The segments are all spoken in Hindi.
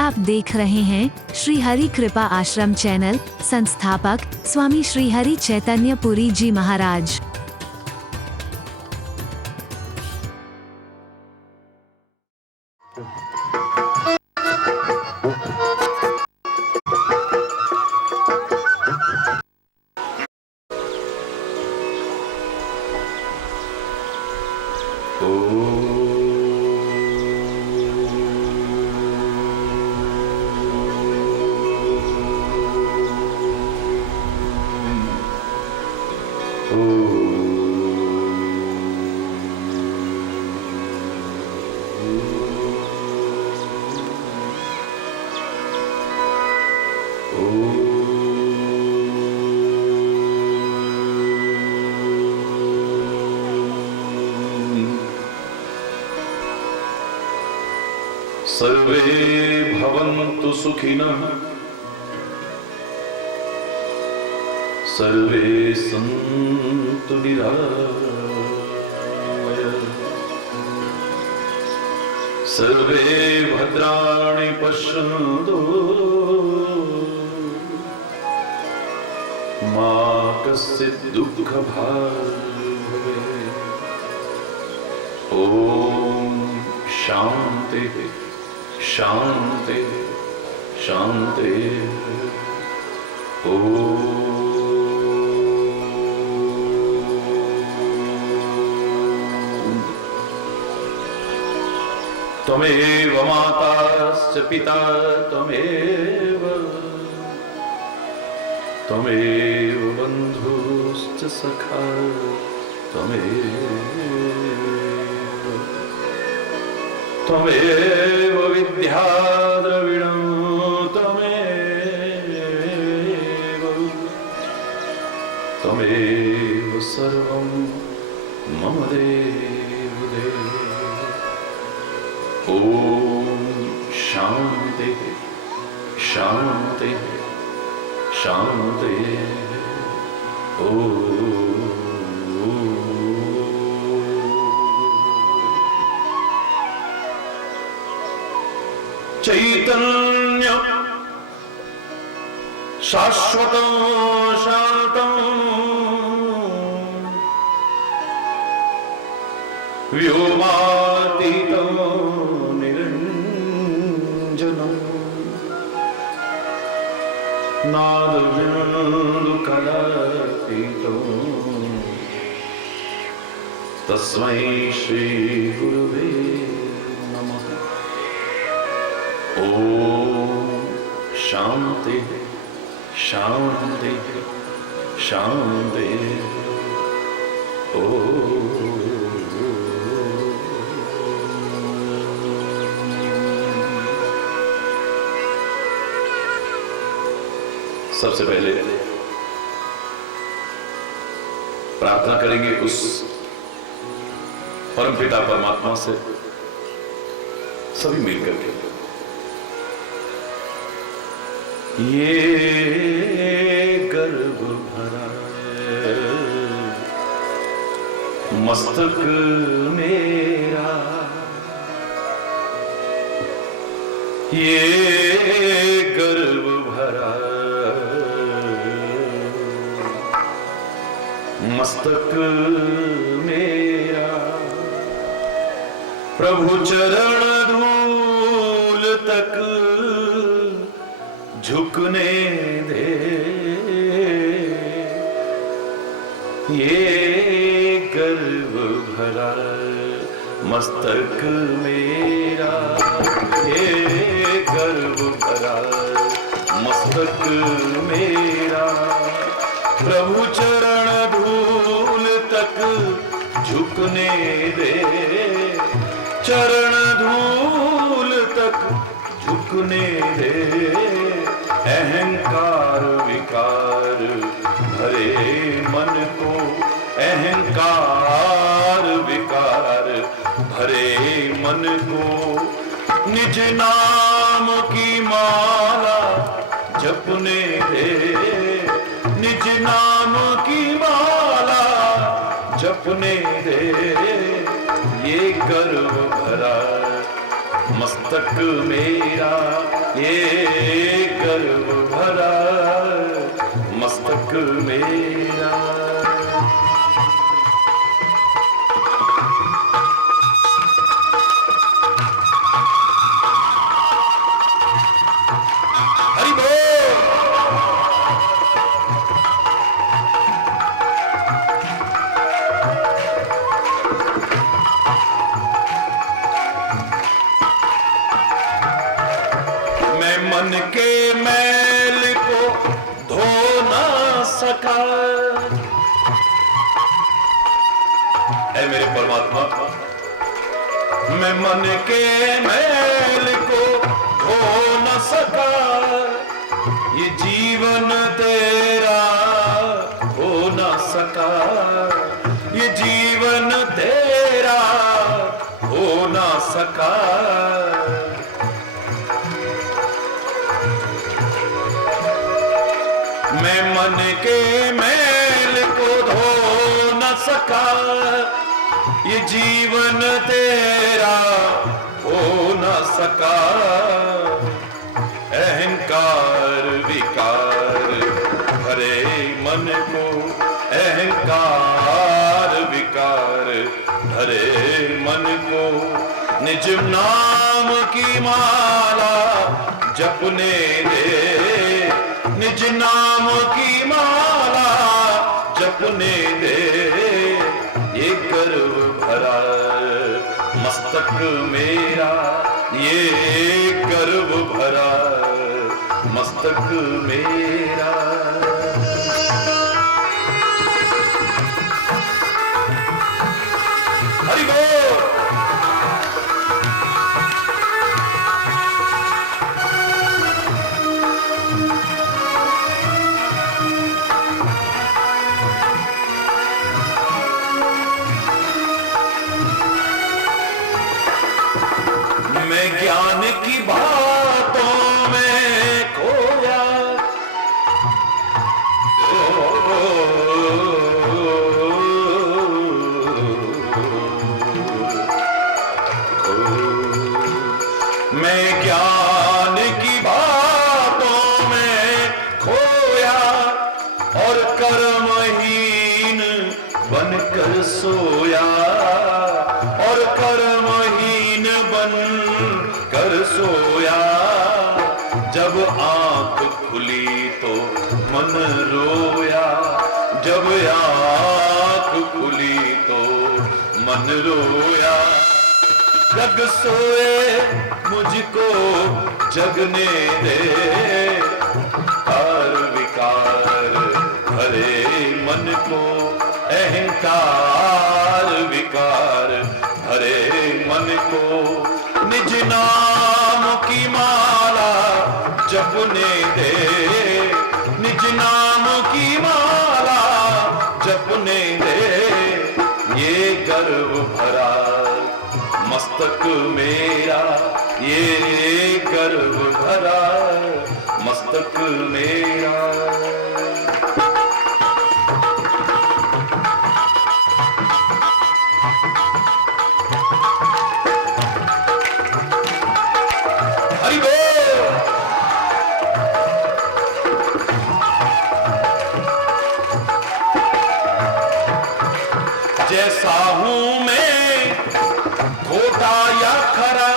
आप देख रहे हैं श्री हरि कृपा आश्रम चैनल। संस्थापक स्वामी श्री हरि चैतन्य पुरी जी महाराज। सर्वे भवन्तु सुखिनः, सर्वे सन्तु निरामयाः, सर्वे भद्राणि पश्यन्तु मा कश्चित् दुःखभाग् भवेत्। ॐ शान्ति शांति शांति। त्वमेव माताश्च पिता त्वमेव, त्वमेव बन्धुश्च सखा त्वमेव विद्या द्रविणं त्वमेव सर्वं मम देव देव। ॐ शान्ति शान्ति शान्ति। चैतन्य शाश्वतं शान्तं व्योमातीतं निरञ्जनं नादबिन्दुकलातीतं तस्मै श्री गुरुवे नमः। ॐ शान्ति शान्ति शान्ति। सबसे पहले प्रार्थना करेंगे उस परमपिता परमात्मा से, सभी मिलकर के। ये गर्व भरा मस्तक मेरा, ये गर्व भरा मस्तक मेरा, प्रभु चरण धूल तक झुकने दे। ये गर्व भरा मस्तक मेरा, ये गर्व भरा मस्तक मेरा, प्रभु चरण धूल तक झुकने दे। चरण धूल तक झुकने दे। अहंकार विकार भरे मन को, अहंकार विकार भरे मन को, निज नाम की माला जपने दे। निज नाम की माला जपने दे। ये गर्व भरा मस्तक मेरा, ये गर्व भरा मस्तक मेरा। हरि बोल। मैं मन के मैल को धो ना सका, ऐ मेरे परमात्मा, मैं मन के मैल को धो न सका, ये जीवन तेरा हो न सका, ये जीवन तेरा हो न सका। मैं मन के मैल को धो न सका, ये जीवन तेरा हो न सका। अहंकार विकार भरे मन को, अहंकार विकार भरे मन को, निज नाम की माला जपने दे, निज नाम की माला जपने दे। ये गर्व भरा मस्तक मेरा, ये गर्व भरा मस्तक मेरा। हरि बोल। मैं ज्ञान की बातों में खोया, मैं ज्ञान की बातों में खोया, और कर्महीन बनकर सोया, और कर्महीन बन कर सोया। जब आंख खुली तो मन रोया, जब आंख खुली तो मन रोया। जग सोए मुझको जगने दे, कार विकार भरे मन को, अहंकार विकार भरे मन को, निज नाम की माला जपने दे, निज नाम की माला जपने दे। ये गर्व भरा मस्तक मेरा, ये गर्व भरा मस्तक मेरा। जैसा हूं मैं खोटा या खरा,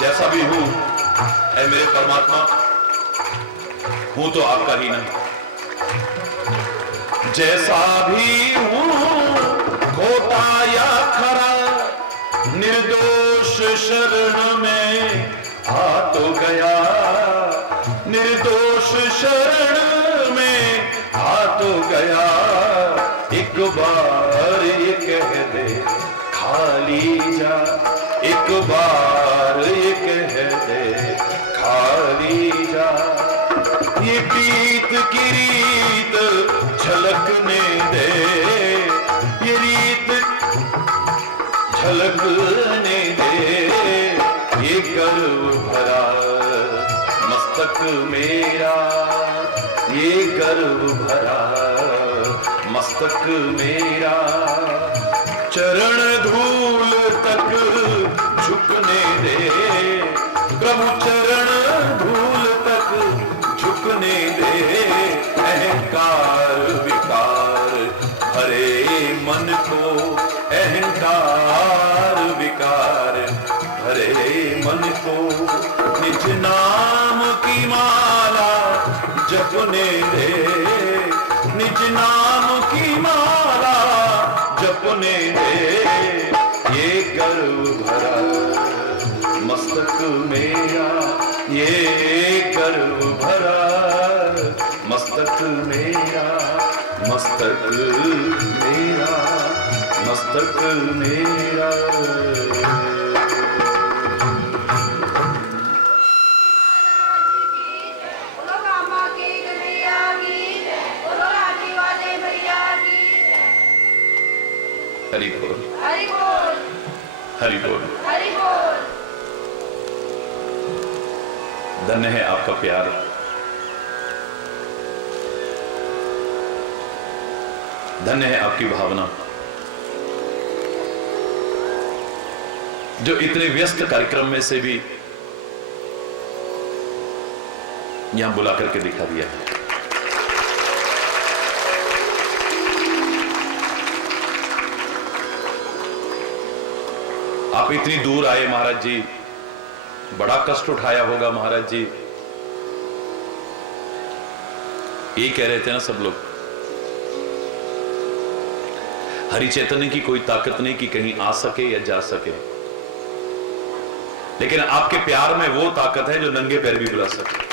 जैसा भी हूं ऐ मेरे परमात्मा, हूं तो आपका ही नहीं। जैसा भी हूं खोटा या खरा, निर्दोष शरण में आ तो गया, निर्दोष शरण में आ तो गया। एक बार ये कह दे खाली जा, एक बार ये कह दे खाली जा। ये प्रीत की रीत झलकने दे, ये रीत झलकने दे। ये गर्व भरा मस्तक मेरा, ये गर्व भरा मस्तक मेरा। चरण धूल तक झुकने दे, नाम की माला जपने दे, ये गर्व भरा मस्तक मेरा, ये गर्व भरा मस्तक मेरा, मस्तक मेरा, मस्तक मेरा। हरि बोल, हरि बोल, हरि बोल, हरि बोल। धन्य है आपका प्यार, धन्य है आपकी भावना, जो इतने व्यस्त कार्यक्रम में से भी यहां बुला करके दिखा दिया है। आप इतनी दूर आए महाराज जी, बड़ा कष्ट उठाया होगा महाराज जी। ये कह रहे थे ना सब लोग, हरि चैतन्य की कोई ताकत नहीं कि कहीं आ सके या जा सके, लेकिन आपके प्यार में वो ताकत है जो नंगे पैर भी बुला सके।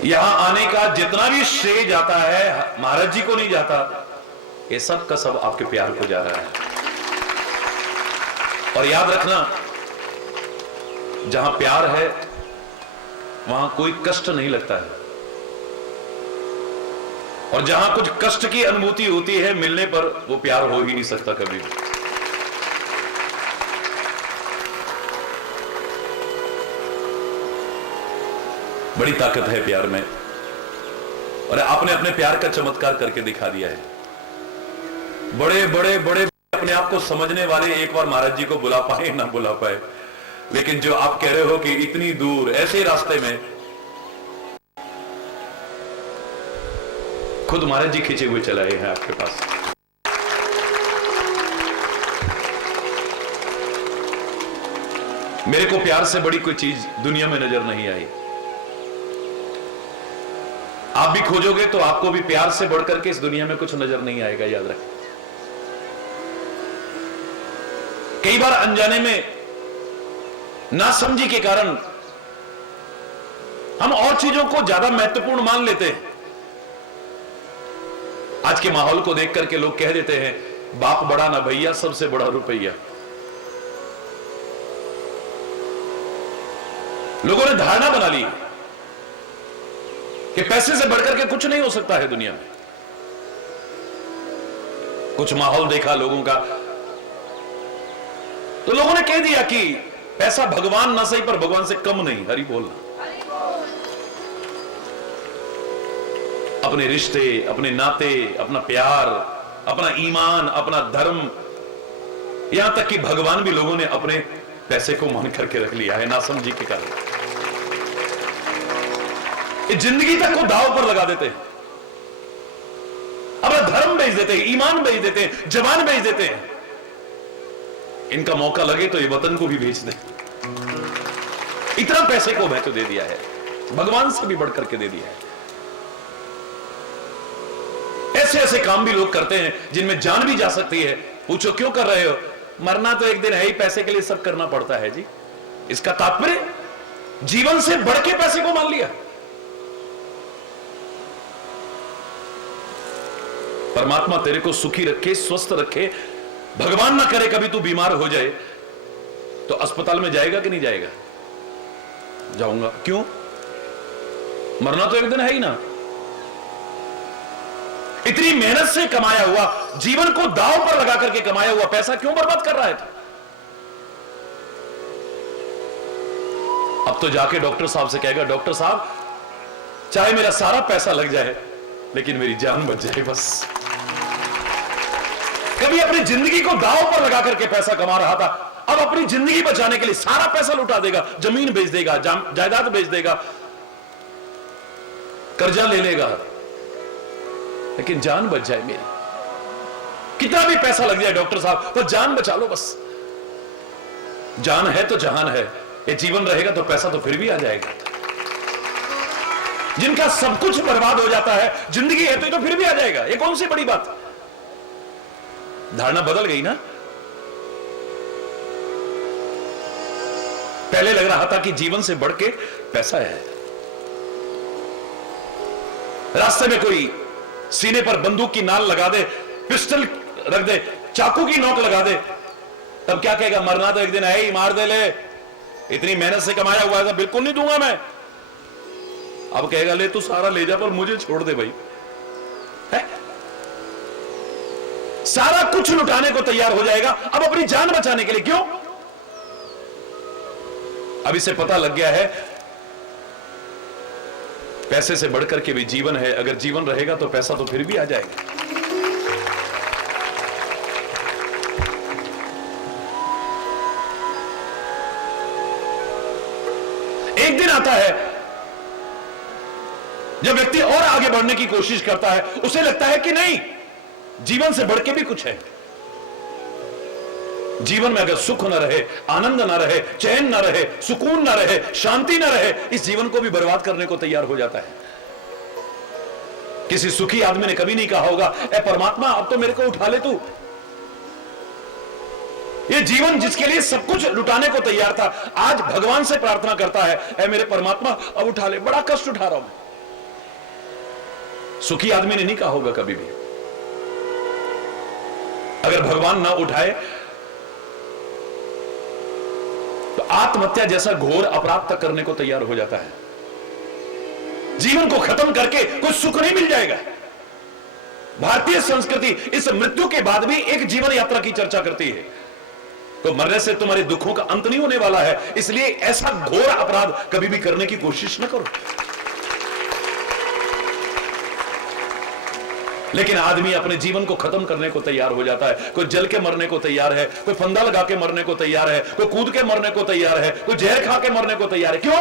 यहां आने का जितना भी श्रेय जाता है महाराज जी को नहीं जाता, ये सब का सब आपके प्यार को जा रहा है। और याद रखना, जहां प्यार है वहां कोई कष्ट नहीं लगता है, और जहां कुछ कष्ट की अनुभूति होती है मिलने पर, वो प्यार हो ही नहीं सकता कभी भी। बड़ी ताकत है प्यार में, और आपने अपने प्यार का चमत्कार करके दिखा दिया है। बड़े बड़े बड़े अपने आप को समझने वाले एक बार महाराज जी को बुला पाए ना बुला पाए, लेकिन जो आप कह रहे हो कि इतनी दूर ऐसे रास्ते में खुद महाराज जी खींचे हुए चलाए हैं आपके पास। मेरे को प्यार से बड़ी कोई चीज दुनिया में नजर नहीं आई। आप भी खोजोगे तो आपको भी प्यार से बढ़कर के इस दुनिया में कुछ नजर नहीं आएगा, याद रखें। कई बार अनजाने में, नासमझी के कारण हम और चीजों को ज्यादा महत्वपूर्ण मान लेते हैं। आज के माहौल को देख करके लोग कह देते हैं, बाप बड़ा ना भैया, सबसे बड़ा रुपया। लोगों ने धारणा बना ली कि पैसे से बढ़कर के कुछ नहीं हो सकता है दुनिया में। कुछ माहौल देखा लोगों का, तो लोगों ने कह दिया कि पैसा भगवान ना सही पर भगवान से कम नहीं। हरि बोलना। अपने रिश्ते, अपने नाते, अपना प्यार, अपना ईमान, अपना धर्म, यहां तक कि भगवान भी लोगों ने अपने पैसे को मान करके रख लिया है, नासमझी के कारण। जिंदगी तक को दांव पर लगा देते हैं, अपना धर्म बेच देते हैं, ईमान बेच देते हैं, जवान बेच देते हैं। इनका मौका लगे तो ये वतन को भी बेच दे। इतना पैसे को महत्व दे दिया है, भगवान से भी बढ़ करके दे दिया है। ऐसे ऐसे काम भी लोग करते हैं जिनमें जान भी जा सकती है। पूछो क्यों कर रहे हो? मरना तो एक दिन है ही, पैसे के लिए सब करना पड़ता है जी। इसका तात्पर्य जीवन से बढ़ के पैसे को मान लिया। परमात्मा तेरे को सुखी रखे, स्वस्थ रखे, भगवान ना करे कभी तू बीमार हो जाए तो अस्पताल में जाएगा कि नहीं जाएगा? जाऊंगा। क्यों? मरना तो एक दिन है ही ना। इतनी मेहनत से कमाया हुआ, जीवन को दांव पर लगा करके कमाया हुआ पैसा क्यों बर्बाद कर रहा है? अब तो जाके डॉक्टर साहब से कहेगा, डॉक्टर साहब चाहे मेरा सारा पैसा लग जाए लेकिन मेरी जान बच जाए बस। कभी अपनी जिंदगी को दांव पर लगा करके पैसा कमा रहा था, अब अपनी जिंदगी बचाने के लिए सारा पैसा लुटा देगा, जमीन बेच देगा, जायदाद बेच देगा, कर्जा ले लेगा, लेकिन जान बच जाए मेरी। कितना भी पैसा लग जाए डॉक्टर साहब, तो जान बचा लो बस। जान है तो जहान है। ये जीवन रहेगा तो पैसा तो फिर भी आ जाएगा। जिनका सब कुछ बर्बाद हो जाता है, जिंदगी है तो ये तो फिर भी आ जाएगा, ये कौन सी बड़ी बात। धारणा बदल गई ना। पहले लग रहा था कि जीवन से बढ़ के पैसा है। रास्ते में कोई सीने पर बंदूक की नाल लगा दे, पिस्टल रख दे, चाकू की नोक लगा दे, तब क्या कहेगा, मरना तो एक दिन है ही, मार दे ले, इतनी मेहनत से कमाया हुआ है, बिल्कुल नहीं दूंगा मैं। अब कहेगा ले तू सारा ले जा पर मुझे छोड़ दे भाई। है? सारा कुछ लुटाने को तैयार हो जाएगा अब अपनी जान बचाने के लिए। क्यों? अब इसे पता लग गया है पैसे से बढ़कर के भी जीवन है। अगर जीवन रहेगा तो पैसा तो फिर भी आ जाएगा। एक दिन आता है जब व्यक्ति और आगे बढ़ने की कोशिश करता है, उसे लगता है कि नहीं, जीवन से बढ़ के भी कुछ है। जीवन में अगर सुख न रहे, आनंद न रहे, चैन न रहे, सुकून न रहे, शांति न रहे, इस जीवन को भी बर्बाद करने को तैयार हो जाता है। किसी सुखी आदमी ने कभी नहीं कहा होगा, ए परमात्मा अब तो मेरे को उठा ले तू। ये जीवन जिसके लिए सब कुछ लुटाने को तैयार था, आज भगवान से प्रार्थना करता है, ए मेरे परमात्मा अब उठा ले, बड़ा कष्ट उठा रहा हूं मैं। सुखी आदमी ने नहीं कहा होगा कभी भी। अगर भगवान ना उठाए तो आत्महत्या जैसा घोर अपराध तक करने को तैयार हो जाता है। जीवन को खत्म करके कुछ सुख नहीं मिल जाएगा। भारतीय संस्कृति इस मृत्यु के बाद भी एक जीवन यात्रा की चर्चा करती है। तो मरने से तुम्हारे दुखों का अंत नहीं होने वाला है, इसलिए ऐसा घोर अपराध कभी भी करने की कोशिश न करो। लेकिन आदमी अपने जीवन को खत्म करने को तैयार हो जाता है। कोई जल के मरने को तैयार है, कोई फंदा लगा के मरने को तैयार है, कोई कूद के मरने को तैयार है, कोई जहर खा के मरने को तैयार है। क्यों?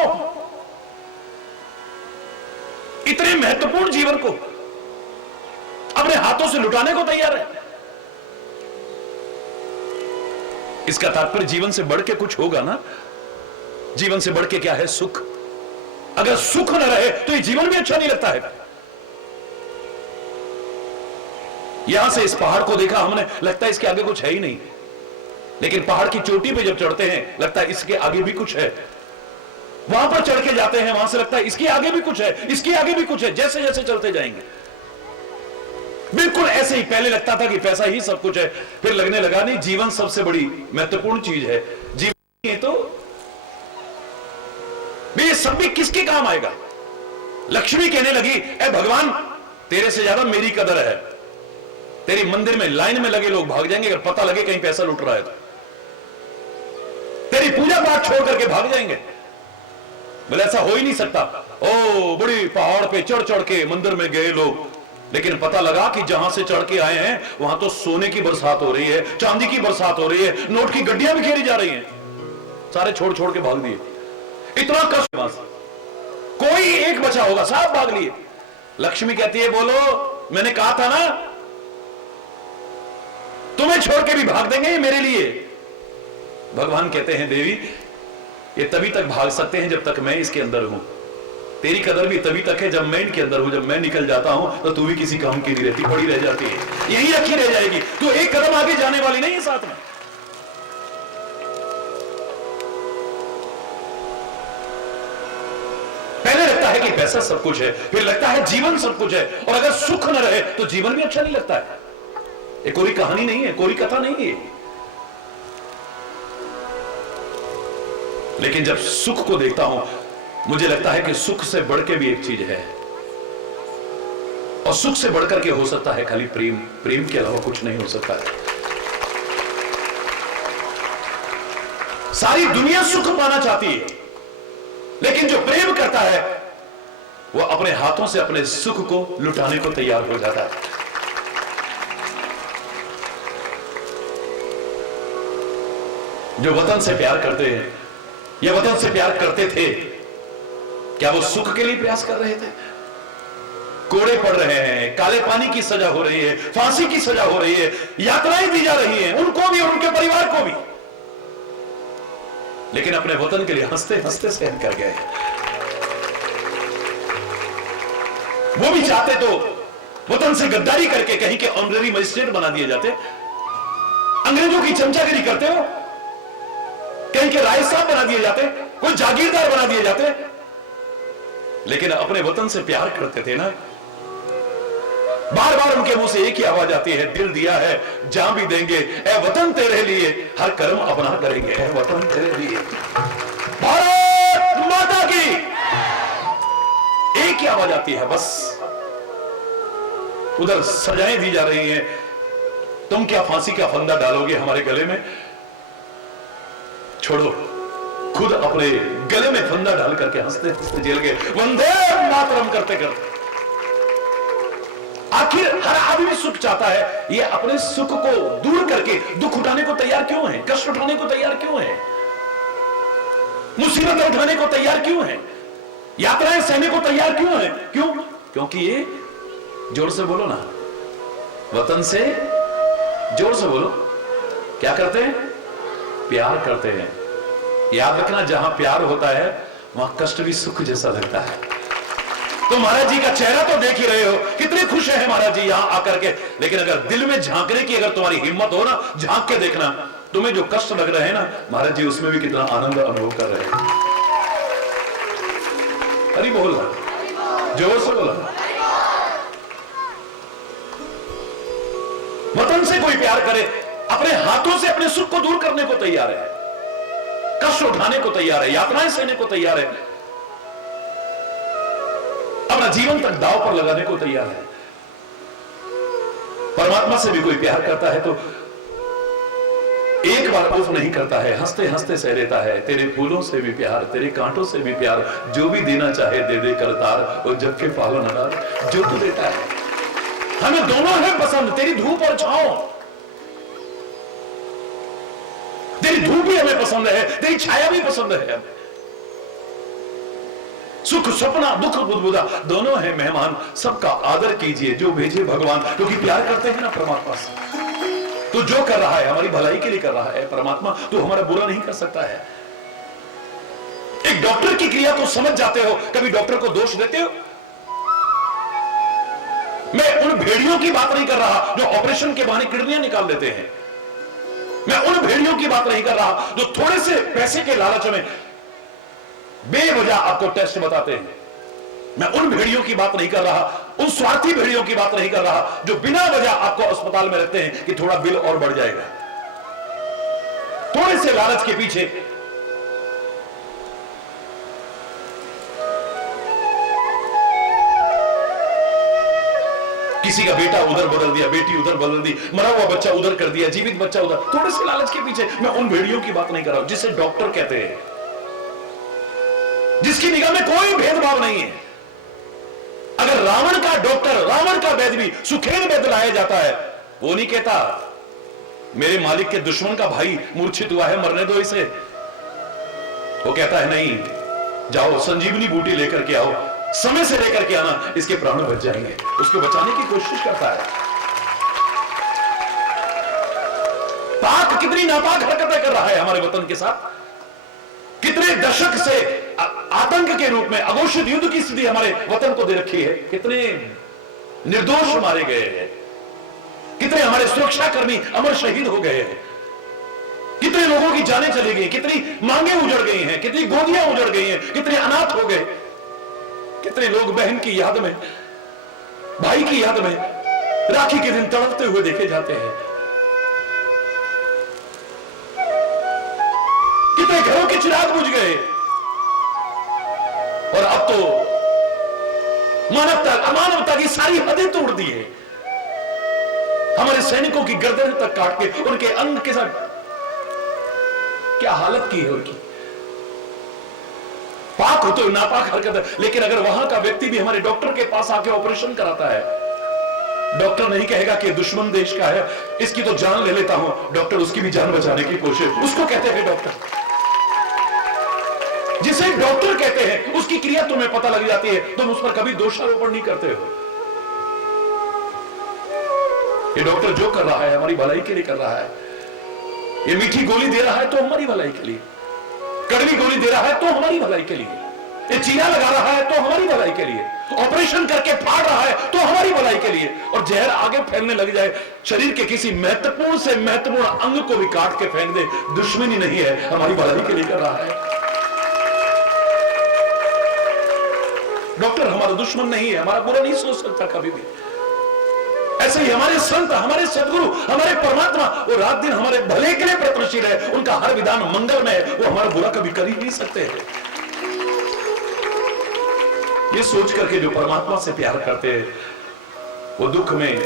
इतने महत्वपूर्ण जीवन को अपने हाथों से लुटाने को तैयार है। इसका तात्पर्य जीवन से बढ़ के कुछ होगा ना। जीवन से बढ़ के क्या है? सुख। अगर सुख न रहे तो ये जीवन भी अच्छा नहीं लगता है। यहां से इस पहाड़ को देखा हमने, लगता है इसके आगे कुछ है ही नहीं। लेकिन पहाड़ की चोटी पे जब चढ़ते हैं लगता है इसके आगे भी कुछ है। वहां पर चढ़ के जाते हैं, वहां से लगता है इसके आगे भी कुछ है, इसके आगे भी कुछ है। जैसे जैसे चलते जाएंगे बिल्कुल ऐसे ही। पहले लगता था कि पैसा ही सब कुछ है, फिर लगने लगा नहीं, जीवन सबसे बड़ी महत्वपूर्ण चीज है। जीवन तो ये सब भी किसके काम आएगा? लक्ष्मी कहने लगी, ए भगवान तेरे से ज्यादा मेरी कदर है। तेरी मंदिर में लाइन में लगे लोग भाग जाएंगे अगर पता लगे कहीं पैसा लुट रहा है तो। तेरी पूजा पाठ छोड़ करके भाग जाएंगे। बोले ऐसा हो ही नहीं सकता। ओ बड़ी पहाड़ पे चढ़ चढ़ के मंदिर में गए लोग, लेकिन पता लगा कि जहां से चढ़ के आए हैं वहां तो सोने की बरसात हो रही है, चांदी की बरसात हो रही है, नोट की गड्डियां बिखेरी जा रही हैं। सारे छोड़ छोड़ के भाग दिए। इतना कष्ट, कोई एक बचा होगा, सब भाग लिए। लक्ष्मी कहती है, बोलो मैंने कहा था ना, तुम्हें छोड़ के भी भाग देंगे ये मेरे लिए। भगवान कहते हैं, देवी ये तभी तक भाग सकते हैं जब तक मैं इसके अंदर हूं। तेरी कदर भी तभी तक है जब मैं इनके अंदर हूं। जब मैं निकल जाता हूं तो तू भी किसी काम की नहीं रहती, पड़ी रह जाती है, यही रखी रह जाएगी। तू एक कदम आगे जाने वाली नहीं है साथ में। पहले लगता है कि पैसा सब कुछ है, फिर लगता है जीवन सब कुछ है। और अगर सुख न रहे तो जीवन भी अच्छा नहीं लगता है। ये कोई कहानी नहीं है, कोई कथा नहीं है। लेकिन जब सुख को देखता हूं मुझे लगता है कि सुख से बढ़ के भी एक चीज है, और सुख से बढ़कर के हो सकता है खाली प्रेम। प्रेम के अलावा कुछ नहीं हो सकता है। सारी दुनिया सुख पाना चाहती है, लेकिन जो प्रेम करता है वो अपने हाथों से अपने सुख को लुटाने को तैयार हो जाता है। जो वतन से प्यार करते हैं या वतन से प्यार करते थे, क्या वो सुख के लिए प्रयास कर रहे थे? कोड़े पड़ रहे हैं, काले पानी की सजा हो रही है, फांसी की सजा हो रही है, यातनाएं दी जा रही हैं उनको भी और उनके परिवार को भी, लेकिन अपने वतन के लिए हंसते हंसते सहन कर गए। वो भी चाहते तो वतन से गद्दारी करके कहीं के ऑनररी मजिस्ट्रेट बना दिए जाते, अंग्रेजों की चमचागिरी करते हो कहीं के राय साहब बना दिए जाते, कोई जागीरदार बना दिए जाते, लेकिन अपने वतन से प्यार करते थे ना। बार बार उनके मुंह से एक ही आवाज आती है, दिल दिया है जान भी देंगे, ए वतन तेरे लिए हर कर्म अपना करेंगे, ए वतन तेरे लिए, भारत माता की, एक ही आवाज आती है बस। उधर सजाएं दी जा रही हैं, तुम क्या फांसी का फंदा डालोगे हमारे गले में? छोड़ो, खुद अपने गले में फंदा डाल करके हंसते हंसते जेल गए, वंदे मातरम करते करते। आखिर हर आदमी सुख चाहता है, ये अपने सुख को दूर करके दुख उठाने को तैयार क्यों है? कष्ट उठाने को तैयार क्यों है? मुसीबतें उठाने को तैयार क्यों है? यात्राएं सहने को तैयार क्यों है? क्यों? क्योंकि ये, जोर से बोलो ना, वतन से जोर से बोलो, क्या करते हैं? प्यार करते हैं। याद रखना, जहां प्यार होता है वहां कष्ट भी सुख जैसा लगता है। तो महाराज जी का चेहरा तो देख ही रहे हो, कितने खुश हैं महाराज जी यहां आकर के, लेकिन अगर दिल में झांकने की अगर तुम्हारी हिम्मत हो ना, झांक के देखना, तुम्हें जो कष्ट लग रहे हैं ना महाराज जी, उसमें भी कितना आनंद अनुभव कर रहे हैं। अरे बोल, जोर से बोला। वतन से कोई प्यार करे, अपने हाथों से अपने सुख को दूर करने को तैयार है, कष्ट उठाने को तैयार है, यातनाएं सहने को तैयार है, अपना जीवन तक दांव पर लगाने को तैयार है। परमात्मा से भी कोई प्यार करता है तो एक बार उफ नहीं करता है, हंसते हंसते सह लेता है। तेरे फूलों से भी प्यार, तेरे कांटों से भी प्यार, जो भी देना चाहे दे दे करतार, और जब के पावन अनार जो तू देता है। हमें दोनों है पसंद, तेरी धूप और छांव, तेरी धूप भी हमें पसंद है, तेरी छाया भी पसंद है। सुख सपना दुख बुदबुदा दोनों है मेहमान, सबका आदर कीजिए जो भेजे भगवान, क्योंकि प्यार करते हैं ना परमात्मा से। तो जो कर रहा है हमारी भलाई के लिए कर रहा है परमात्मा, तो हमारा बुरा नहीं कर सकता है। एक डॉक्टर की क्रिया को समझ जाते हो, कभी डॉक्टर को दोष देते हो? मैं उन भेड़ियों की बात नहीं कर रहा जो ऑपरेशन के बहाने किडनियां निकाल देते हैं, मैं उन भेड़ियों की बात नहीं कर रहा जो थोड़े से पैसे के लालच में बेवजह आपको टेस्ट बताते हैं, मैं उन भेड़ियों की बात नहीं कर रहा, उन स्वार्थी भेड़ियों की बात नहीं कर रहा जो बिना वजह आपको अस्पताल में रहते हैं कि थोड़ा बिल और बढ़ जाएगा, थोड़े से लालच के पीछे। किसी का बेटा उधर बदल दिया, बेटी उधर बदल दी, मरा हुआ बच्चा उधर कर दिया, जीवित बच्चा उधर, थोड़े से लालच के पीछे। मैं उन भेड़ियों की बात नहीं कर रहा हूं जिसे डॉक्टर कहते हैं, जिसकी निगाह में कोई भेदभाव नहीं है। अगर रावण का डॉक्टर, रावण का वैद्य भी सुखेद वैद्य लाया जाता है, वो नहीं कहता मेरे मालिक के दुश्मन का भाई मूर्छित हुआ है, मरने दो इसे। वो कहता है नहीं, जाओ संजीवनी बूटी लेकर के आओ, समय से लेकर के आना, इसके प्राण बच जाएंगे। उसको बचाने की कोशिश करता है। पाक कितनी नापाक हरकतें कर रहा है हमारे वतन के साथ, कितने दशक से आतंक के रूप में अघोषित युद्ध की स्थिति हमारे वतन को दे रखी है, कितने निर्दोष मारे गए हैं, कितने हमारे सुरक्षाकर्मी अमर शहीद हो गए हैं, कितने लोगों की जानें चली गई, कितनी मांगे उजड़ गई हैं, कितनी गोदियां उजड़ गई हैं, कितने अनाथ हो गए, कितने लोग बहन की याद में, भाई की याद में राखी के दिन तड़पते हुए देखे जाते हैं, कितने घरों के चिराग बुझ गए। और अब तो मानवता अमानवता की सारी हदें तोड़ दी है, हमारे सैनिकों की गर्दन तक काट के उनके अंग के साथ क्या हालत की है उनकी। पाक हो तो नापाक हरकत है, लेकिन अगर वहां का व्यक्ति भी हमारे डॉक्टर के पास आके ऑपरेशन कराता है, डॉक्टर नहीं कहेगा कि दुश्मन देश का है, इसकी तो जान ले लेता हूं, डॉक्टर उसकी भी जान बचाने की कोशिश, उसको कहते हैं डॉक्टर। जिसे डॉक्टर कहते हैं उसकी क्रिया तुम्हें पता लग जाती है, तुम उस पर कभी दोषारोपण नहीं करते हो। ये डॉक्टर जो कर रहा है हमारी भलाई के लिए कर रहा है, ये मीठी गोली दे रहा है तो हमारी भलाई के लिए, कड़वी गोली दे रहा है तो हमारी भलाई के लिए, ये चीरा लगा रहा है तो हमारी भलाई के लिए, ऑपरेशन करके फाड़ रहा है तो हमारी भलाई के लिए, और जहर आगे फैलने लग जाए, शरीर के किसी महत्वपूर्ण से महत्वपूर्ण अंग को भी काट के फेंक दे, दुश्मनी नहीं है, हमारी भलाई के लिए कर रहा है। डॉक्टर हमारा दुश्मन नहीं है, हमारा बुरा नहीं सोच सकता कभी भी। ऐसे ही हमारे संत, हमारे सदगुरु, हमारे परमात्मा, वो रात दिन हमारे भले के लिए प्रयत्नशील है, उनका हर विधान मंगल में है, वो हमारा बुरा कभी कर ही नहीं सकते हैं। ये सोच करके जो परमात्मा से प्यार करते हैं, वो दुख में,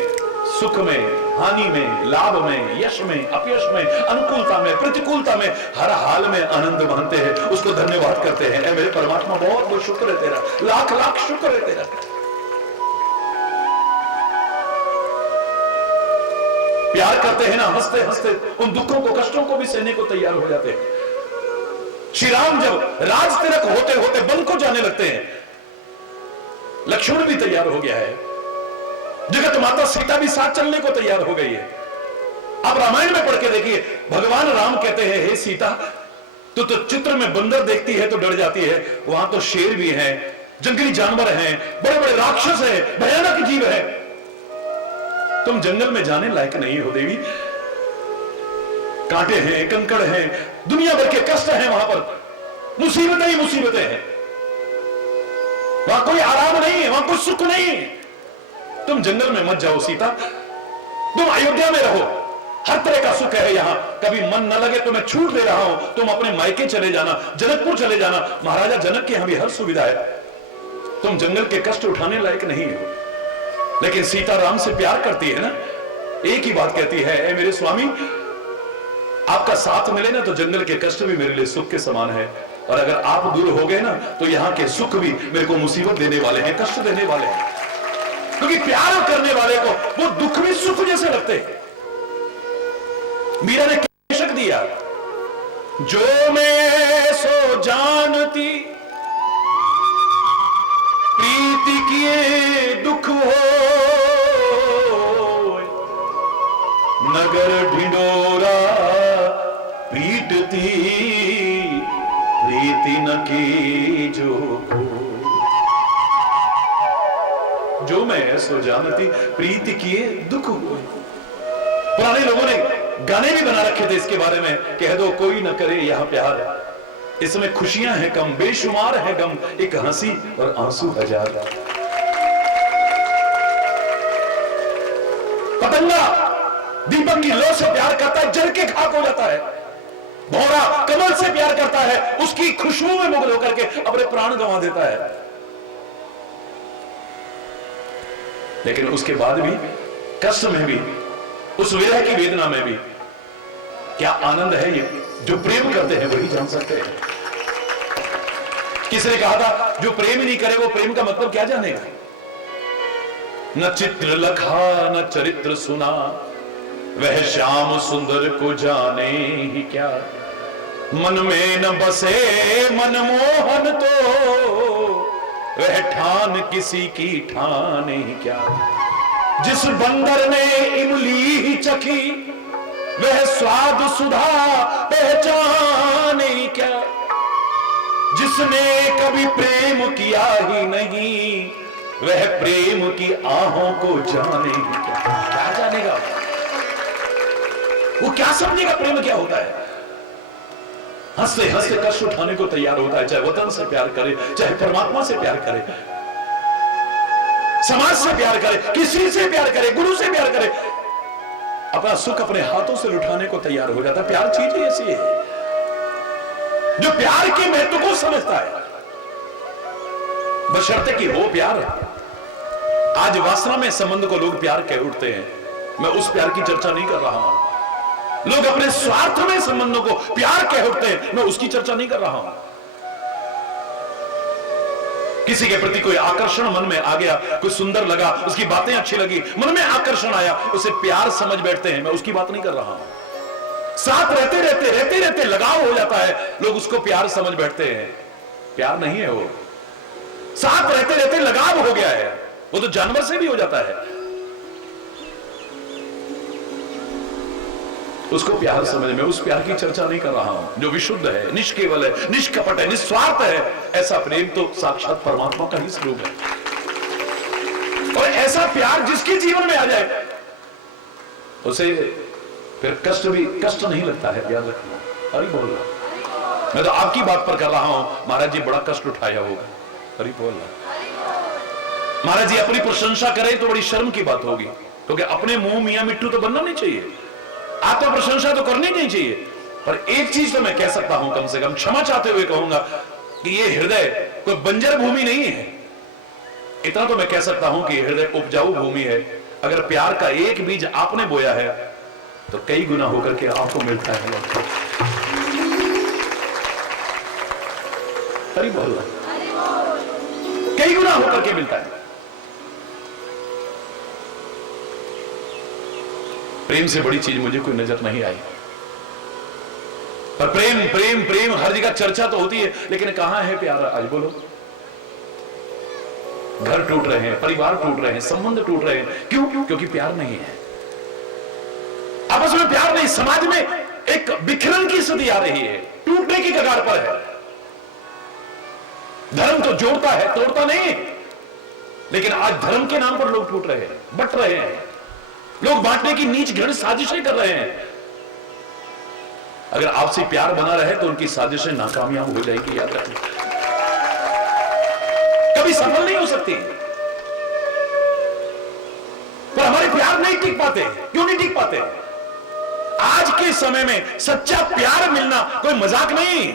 सुख में, हानि में, लाभ में, यश में, अपयश में, अनुकूलता में, प्रतिकूलता में, हर हाल में आनंद मानते हैं, उसको धन्यवाद करते हैं। ऐ मेरे परमात्मा, बहुत बहुत शुक्र है तेरा, लाख लाख शुक्र है तेरा। प्यार करते हैं ना, हंसते हंसते उन दुखों को, कष्टों को भी सहने को तैयार हो जाते हैं। श्री राम जब राज तिलक होते होते वन को जाने लगते हैं, लक्ष्मण भी तैयार हो गया है, जगत माता सीता भी साथ चलने को तैयार हो गई है। आप रामायण में पढ़ के देखिए, भगवान राम कहते हैं, हे सीता, तू तो चित्र में बंदर देखती है तो डर जाती है, वहां तो शेर भी है, जंगली जानवर हैं, बड़े बड़े राक्षस हैं, भयानक जीव है, तुम जंगल में जाने लायक नहीं हो देवी। कांटे हैं, कंकड़ हैं, दुनिया भर के कष्ट हैं, वहां पर मुसीबतें ही मुसीबतें हैं, वहां कोई आराम नहीं है, वहां कोई सुख नहीं है। तुम जंगल में मत जाओ सीता, तुम अयोध्या में रहो, हर तरह का सुख है यहां, कभी मन न लगे तो मैं छूट दे रहा हूं, तुम अपने मायके चले जाना, जनकपुर चले जाना, महाराजा जनक के यहां भी हर सुविधा है, तुम जंगल के कष्ट उठाने लायक नहीं हो। लेकिन सीता राम से प्यार करती है ना, एक ही बात कहती है, ए मेरे स्वामी, आपका साथ मिले ना तो जंगल के कष्ट भी मेरे लिए सुख के समान है, और अगर आप दूर हो गए ना तो यहाँ के सुख भी मेरे को मुसीबत देने वाले हैं, कष्ट देने वाले हैं। क्योंकि प्यार करने वाले को वो दुख भी सुख जैसे लगते हैं। मीरा ने शीर्षक दिया, जो मैं सो जानती प्रीति किए दुख हो, नगर ढिंडोरा पीटती प्रीति न की जो को। जो मैं सो जानती प्रीति किए दुख हो। पुराने लोगों ने गाने भी बना रखे थे इसके बारे में, कह दो कोई न करे यह प्यार, इसमें खुशियां हैं कम, बेशुमार है गम, एक हंसी और आंसू हजार। पतंगा दीपक की लौ से प्यार करता है, जल के खाक हो जाता है। भौरा कमल से प्यार करता है, उसकी खुशबू में मुग्ध होकर के अपने प्राण गंवा देता है। लेकिन उसके बाद भी, कष्ट में भी, उस विरह की वेदना में भी क्या आनंद है, ये जो प्रेम करते हैं वही जान सकते हैं। किसने कहा था, जो प्रेम ही नहीं करे वो प्रेम का मतलब क्या जानेगा। न चित्र लखा न चरित्र सुना, वह श्याम सुंदर को जाने ही क्या। मन में न बसे मनमोहन तो, वह ठान किसी की ठाने ही क्या। जिस बंदर ने इमली ही चखी, वह स्वाद सुधा पहचाने ही क्या। जिसने कभी प्रेम किया ही नहीं, वह प्रेम की आहों को जाने ही क्या जानेगा। वो क्या समझेगा प्रेम क्या होता है। हंसते हंसते कष्ट उठाने को तैयार होता है, चाहे वतन से प्यार करे, चाहे परमात्मा से प्यार करे, समाज से प्यार करे, किसी से प्यार करे, गुरु से प्यार करे, अपना सुख अपने हाथों से लुटाने को तैयार हो जाता है। प्यार चीज ही ऐसी है जो प्यार के महत्व को समझता है, बशर्ते कि वो प्यार। आज वासना में संबंध को लोग प्यार कह उठते हैं, मैं उस प्यार की चर्चा नहीं कर रहा हूं। लोग अपने स्वार्थ में संबंधों को प्यार कह उठते हैं, मैं उसकी चर्चा नहीं कर रहा हूं। किसी के प्रति कोई आकर्षण मन में आ गया, कोई सुंदर लगा, उसकी बातें अच्छी लगी, मन में आकर्षण आया, उसे प्यार समझ बैठते हैं, मैं उसकी बात नहीं कर रहा हूं। साथ रहते रहते लगाव हो जाता है, लोग उसको प्यार समझ बैठते हैं, प्यार नहीं है वो। साथ रहते रहते लगाव हो गया है, वो तो जानवर से भी हो जाता है। उसको प्यार समझ में, उस प्यार की चर्चा नहीं कर रहा हूं जो विशुद्ध है, निष्केवल है, निष्कपट है, निस्वार्थ है। ऐसा प्रेम तो साक्षात परमात्मा का ही स्वरूप है। और ऐसा प्यार जिसके जीवन में आ जाए उसे फिर कष्ट नहीं लगता है, याद रखना। अरे बोल रहा, मैं तो आपकी बात पर कर रहा हूं। महाराज जी बड़ा कष्ट उठाया होगा। अरे बोल रहा, महाराज जी अपनी प्रशंसा करें तो बड़ी शर्म की बात होगी, क्योंकि अपने मुंह मियां मिट्टू तो बनना नहीं चाहिए, आत्म प्रशंसा तो करनी नहीं चाहिए। पर एक चीज तो मैं कह सकता हूं, कम से कम क्षमा चाहते हुए कहूंगा कि ये हृदय कोई बंजर भूमि नहीं है। इतना तो मैं कह सकता हूं कि हृदय उपजाऊ भूमि है। अगर प्यार का एक बीज आपने बोया है तो कई गुना होकर के आपको मिलता है। अरे बोल रहा, कई गुना होकर के मिलता है। प्रेम से बड़ी चीज मुझे कोई नजर नहीं आई। पर प्रेम प्रेम प्रेम हर जगह चर्चा तो होती है, लेकिन कहां है प्यार आज? बोलो। घर टूट रहे हैं, परिवार टूट रहे हैं, संबंध टूट रहे हैं। क्यों? क्योंकि प्यार नहीं है, आपस में प्यार नहीं। समाज में एक बिखरन की स्थिति आ रही है, टूटने की कगार पर है। धर्म तो जोड़ता है, तोड़ता नहीं। लेकिन आज धर्म के नाम पर लोग टूट रहे हैं, बट रहे हैं, लोग बांटने की नीच घृण साजिशें कर रहे हैं। अगर आपसे प्यार बना रहे तो उनकी साजिशें नाकामयाब हो जाएगी, याद रखना, कभी सफल नहीं हो सकती। पर हमारे प्यार नहीं टिक पाते। क्यों नहीं टिक पाते? आज के समय में सच्चा प्यार मिलना कोई मजाक नहीं,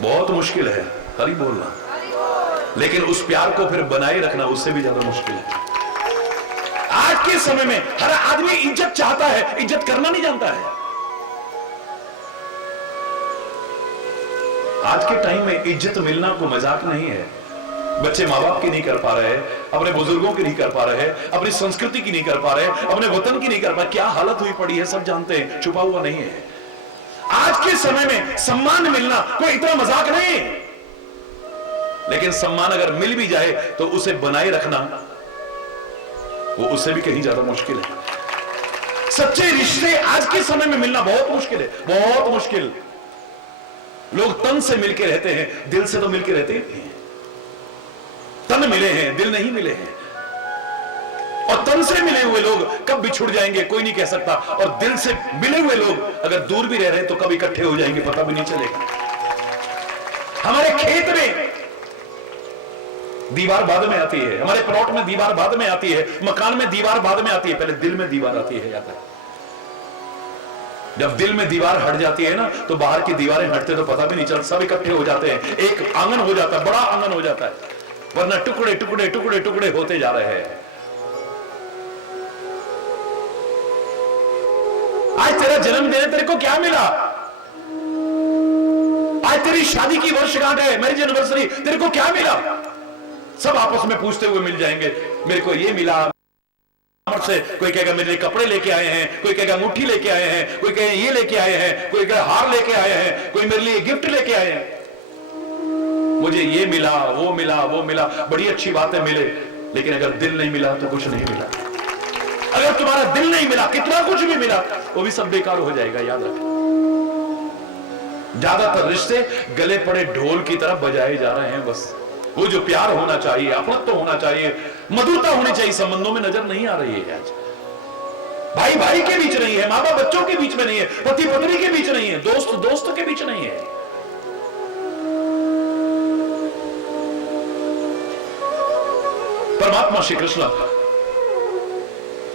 बहुत मुश्किल है। हरी बोलना, लेकिन उस प्यार को फिर बनाए रखना उससे भी ज्यादा मुश्किल है। आज के समय में हर आदमी इज्जत चाहता है, इज्जत करना नहीं जानता है। आज के टाइम में इज्जत मिलना कोई मजाक नहीं है। बच्चे माँ बाप की नहीं कर पा रहे, अपने बुजुर्गों की नहीं कर पा रहे, अपनी संस्कृति की नहीं कर पा रहे, अपने वतन की नहीं कर पा रहे। क्या हालत हुई पड़ी है सब जानते हैं, छुपा हुआ नहीं है। आज के समय में सम्मान मिलना कोई इतना मजाक नहीं, लेकिन सम्मान अगर मिल भी जाए तो उसे बनाए रखना वो उससे भी कहीं ज्यादा मुश्किल है। सच्चे रिश्ते आज के समय में मिलना बहुत मुश्किल है, बहुत मुश्किल। लोग तन से मिलके रहते हैं, दिल से तो मिलके रहते ही नहीं है। तन मिले हैं, दिल नहीं मिले हैं। और तन से मिले हुए लोग कब बिछुड़ जाएंगे कोई नहीं कह सकता, और दिल से मिले हुए लोग अगर दूर भी रह रहे हैं तो कब इकट्ठे हो जाएंगे पता भी नहीं चलेगा। हमारे खेत में दीवार बाद में आती है, हमारे प्लॉट में दीवार बाद में आती है, मकान में दीवार बाद में आती है, पहले दिल में दीवार आती है, याद है। जब दिल में दीवार हट जाती है ना तो बाहर की दीवारें हटते तो पता भी नहीं चलता, सब इकट्ठे हो जाते हैं, एक आंगन हो जाता है, बड़ा आंगन हो जाता है। वरना टुकड़े टुकड़े टुकड़े टुकड़े होते जा रहे हैं। आज तेरा जन्मदिन है, तेरे को क्या मिला? आज तेरी शादी की वर्षगांठ है, मैरिज एनिवर्सरी, तेरे को क्या मिला? सब आपस में पूछते हुए मिल जाएंगे, मेरे को ये मिला से। कोई कहेगा मेरे लिए कपड़े लेके आए हैं, कोई कहेगा मुट्ठी लेके आए हैं, कोई कहेगा ये लेके आए हैं, कोई कहेगा हार लेके आए हैं, कोई मेरे लिए गिफ्ट लेके आए हैं। मुझे ये मिला, वो मिला, वो मिला, बड़ी अच्छी बात है मिले, लेकिन अगर दिल नहीं मिला तो कुछ नहीं मिला। अगर तुम्हारा दिल नहीं मिला, कितना कुछ भी मिला वो भी सब बेकार हो जाएगा, याद रखो। ज्यादातर रिश्ते गले पड़े ढोल की तरह बजाए जा रहे हैं। बस वो जो प्यार होना चाहिए, अपनत्व होना चाहिए, मधुरता होनी चाहिए, संबंधों में नजर नहीं आ रही है। आज भाई भाई के बीच नहीं है, माँ बाप बच्चों के बीच में नहीं है, पति पत्नी के बीच नहीं है, दोस्त दोस्त के बीच नहीं है। परमात्मा श्री कृष्ण,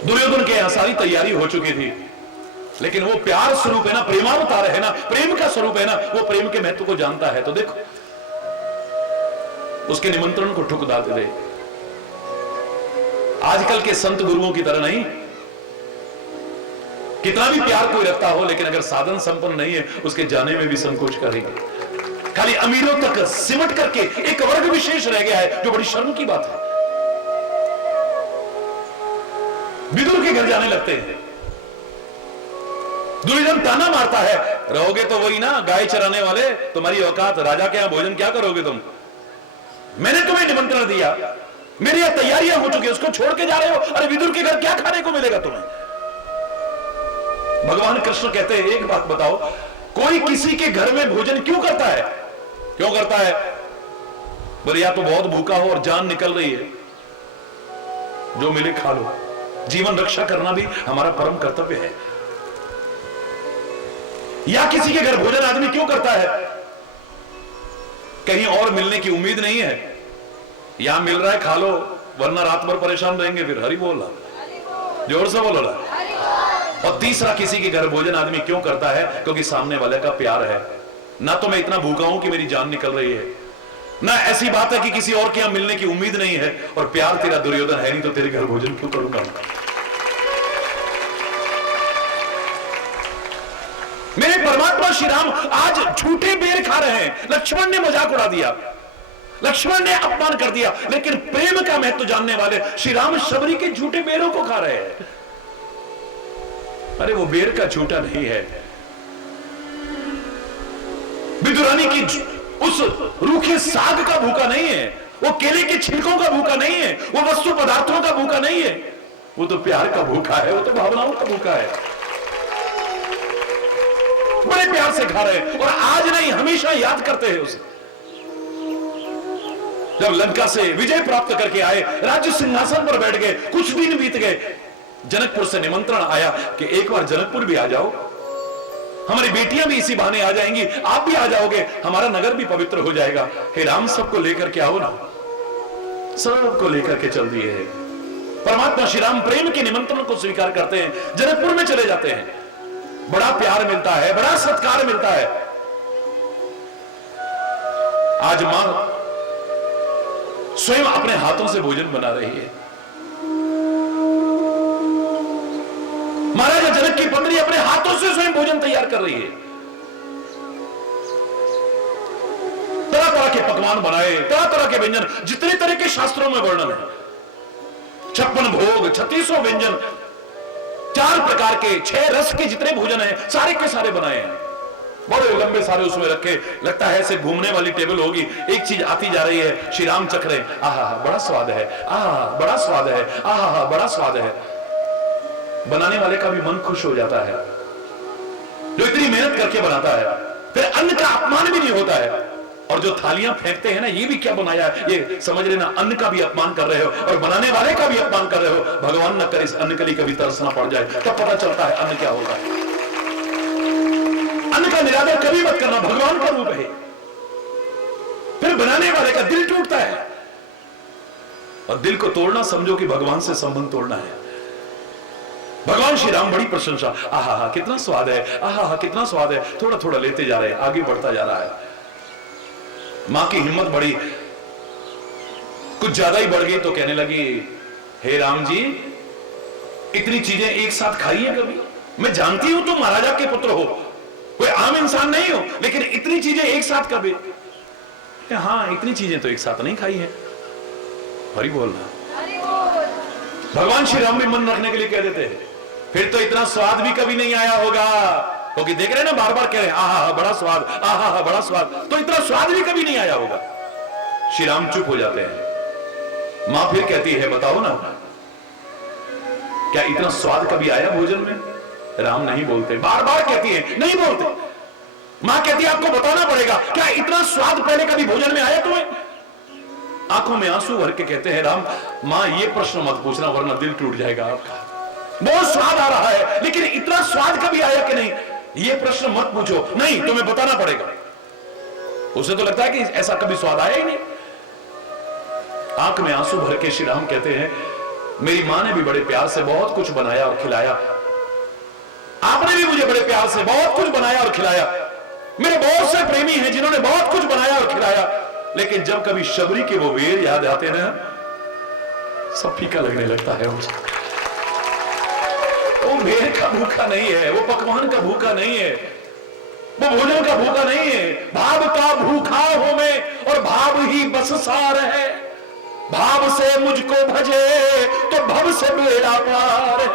दुर्योधन के यहां सारी तैयारी हो चुकी थी, लेकिन वो प्यार स्वरूप है ना, प्रेमावतार है ना, प्रेम का स्वरूप है ना, वो प्रेम के महत्व को जानता है। तो देखो उसके निमंत्रण को ठुकरा दे। आजकल के संत गुरुओं की तरह नहीं, कितना भी प्यार कोई रखता हो, लेकिन अगर साधन संपन्न नहीं है उसके जाने में भी संकोच करेंगे। खाली अमीरों तक सिमट करके एक वर्ग विशेष रह गया है, जो बड़ी शर्म की बात है। विदुर के घर जाने लगते हैं, दुर्योधन ताना मारता है, रहोगे तो वही ना गाय चराने वाले, तुम्हारी औकात, राजा के यहां भोजन क्या करोगे तुम? मैंने तुम्हें निमंत्रण दिया, मेरी यहां तैयारियां हो चुकी है, उसको छोड़ के जा रहे हो। अरे विदुर के घर क्या खाने को मिलेगा तुम्हें? भगवान कृष्ण कहते हैं एक बात बताओ, कोई किसी के घर में भोजन क्यों करता है? क्यों करता है? बोले या तो बहुत भूखा हो और जान निकल रही है, जो मिले खा लो। जीवन रक्षा करना भी हमारा परम कर्तव्य है। या किसी के घर भोजन आदमी क्यों करता है? कहीं और मिलने की उम्मीद नहीं है, यहां मिल रहा है खा लो, वरना रात भर परेशान रहेंगे। फिर हरि बोल रहा, जोर से बोलो ना। और तीसरा, किसी के घर भोजन आदमी क्यों करता है? क्योंकि सामने वाले का प्यार है। ना तो मैं इतना भूखा हूं कि मेरी जान निकल रही है, ना ऐसी बात है कि किसी और के यहां मिलने की उम्मीद नहीं है, और प्यार तेरा दुर्योधन है नहीं तो तेरे घर भोजन क्यों करूंगा? मेरे परमात्मा श्री राम आज झूठे बेर खा रहे हैं। लक्ष्मण ने मजाक उड़ा दिया, लक्ष्मण ने अपमान कर दिया, लेकिन प्रेम का महत्व जानने वाले श्री राम शबरी के झूठे बेरों को खा रहे हैं। अरे वो बेर का झूठा नहीं है, विदुरानी की उस रूखे साग का भूखा नहीं है, वो केले के छिलकों का भूखा नहीं है, वो वस्तु पदार्थों का भूखा नहीं है, वो तो प्यार का भूखा है, वो तो भावनाओं का भूखा है। बड़े प्यार से खा रहे हैं और आज नहीं हमेशा याद करते हैं उसे। जब लंका से विजय प्राप्त करके आए, राज्य सिंहासन पर बैठ गए, कुछ दिन बीत गए, जनकपुर से निमंत्रण आया कि एक बार जनकपुर भी आ जाओ, हमारी बेटियां भी इसी बहाने आ जाएंगी, आप भी आ जाओगे, हमारा नगर भी पवित्र हो जाएगा। हे राम, सबको लेकर के आओ ना। सबको लेकर के चल दिए हैं। परमात्मा श्री राम प्रेम के निमंत्रण को स्वीकार करते हैं, जनकपुर में चले जाते हैं। बड़ा प्यार मिलता है, बड़ा सत्कार मिलता है। आज मां स्वयं अपने हाथों से भोजन बना रही है। महाराजा जनक की पत्नी अपने हाथों से स्वयं भोजन तैयार कर रही है। तरह तरह के पकवान बनाए, तरह तरह के व्यंजन, जितने तरह के शास्त्रों में वर्णन है। 56 भोग, 3600 व्यंजन, 4 प्रकार के, 6 रस के जितने भोजन है सारे के सारे बनाए हैं। बड़े लंबे सारे उसमें रखे, लगता है ऐसे घूमने वाली टेबल होगी, एक चीज आती जा रही है, श्री राम चख रहे, आहा बड़ा स्वाद है, आहा बड़ा स्वाद है, आहा बड़ा स्वाद है। बनाने वाले का भी मन खुश हो जाता है, जो इतनी मेहनत करके बनाता है। फिर अन्न का अपमान भी नहीं होता है। और जो थालियां फेंकते हैं ना, ये भी क्या बनाया है, ये समझ लेना अन्न का भी अपमान कर रहे हो और बनाने वाले का भी अपमान कर रहे हो। भगवान न करे इस अन्न के लिए कभी तरसना पड़ जाए, तब पता चलता है अन्न क्या होता है। अन्न का निरादर कभी मत करना, भगवान का रूप है। फिर बनाने वाले का दिल टूटता है, और दिल को तोड़ना समझो कि भगवान से संबंध तोड़ना है। भगवान श्री राम बड़ी प्रशंसा, आहा कितना स्वाद है, आहा कितना स्वाद है, थोड़ा थोड़ा लेते जा रहे हैं, आगे बढ़ता जा रहा है। मां की हिम्मत बढ़ी, कुछ ज्यादा ही बढ़ गई तो कहने लगी, हे राम जी, इतनी चीजें एक साथ खाई है कभी? मैं जानती हूं तुम महाराजा के पुत्र हो, कोई आम इंसान नहीं हो, लेकिन इतनी चीजें एक साथ कभी? हाँ, इतनी चीजें तो एक साथ नहीं खाई है। हरि बोलना। भगवान श्री राम भी मन रखने के लिए कह देते हैं, फिर तो इतना स्वाद भी कभी नहीं आया होगा, क्योंकि देख रहे हैं ना, बार बार कह रहे हैं आहा बड़ा स्वाद, आहा बड़ा स्वाद, तो इतना स्वाद भी कभी नहीं आया होगा। श्री राम चुप हो जाते हैं। मां फिर कहती है, बताओ ना, क्या इतना स्वाद कभी आया भोजन में? राम नहीं बोलते, बार बार कहती है, नहीं बोलते। मां कहती है, आपको बताना पड़ेगा, क्या इतना स्वाद पहले कभी भोजन में आया तुम्हें? आंखों में आंसू भर के कहते हैं, राम मां ये प्रश्न मत पूछना, वरना दिल टूट जाएगा आपका। बहुत स्वाद आ रहा है, लेकिन इतना स्वाद कभी आया कि नहीं, ये प्रश्न मत पूछो। नहीं, तुम्हें बताना पड़ेगा। उसे तो लगता है कि ऐसा कभी स्वाद आया ही नहीं। आंख में आंसू भर के श्री राम कहते हैं, मेरी मां ने भी बड़े प्यार से बहुत कुछ बनाया और खिलाया, आपने भी मुझे बड़े प्यार से बहुत कुछ बनाया और खिलाया। मेरे बहुत से प्रेमी हैं जिन्होंने बहुत कुछ बनाया और खिलाया, लेकिन जब कभी शबरी के वो वेर याद आते ना, सब फीका लगने लगता है मुझे। वो मेरे का भूखा नहीं है, वो पकवान का भूखा नहीं है, वो भोजन का भूखा नहीं है। भाव का भूखा हो मैं, और भाव ही बस सार है। भाव से मुझको भजे तो भव से बेड़ा पार।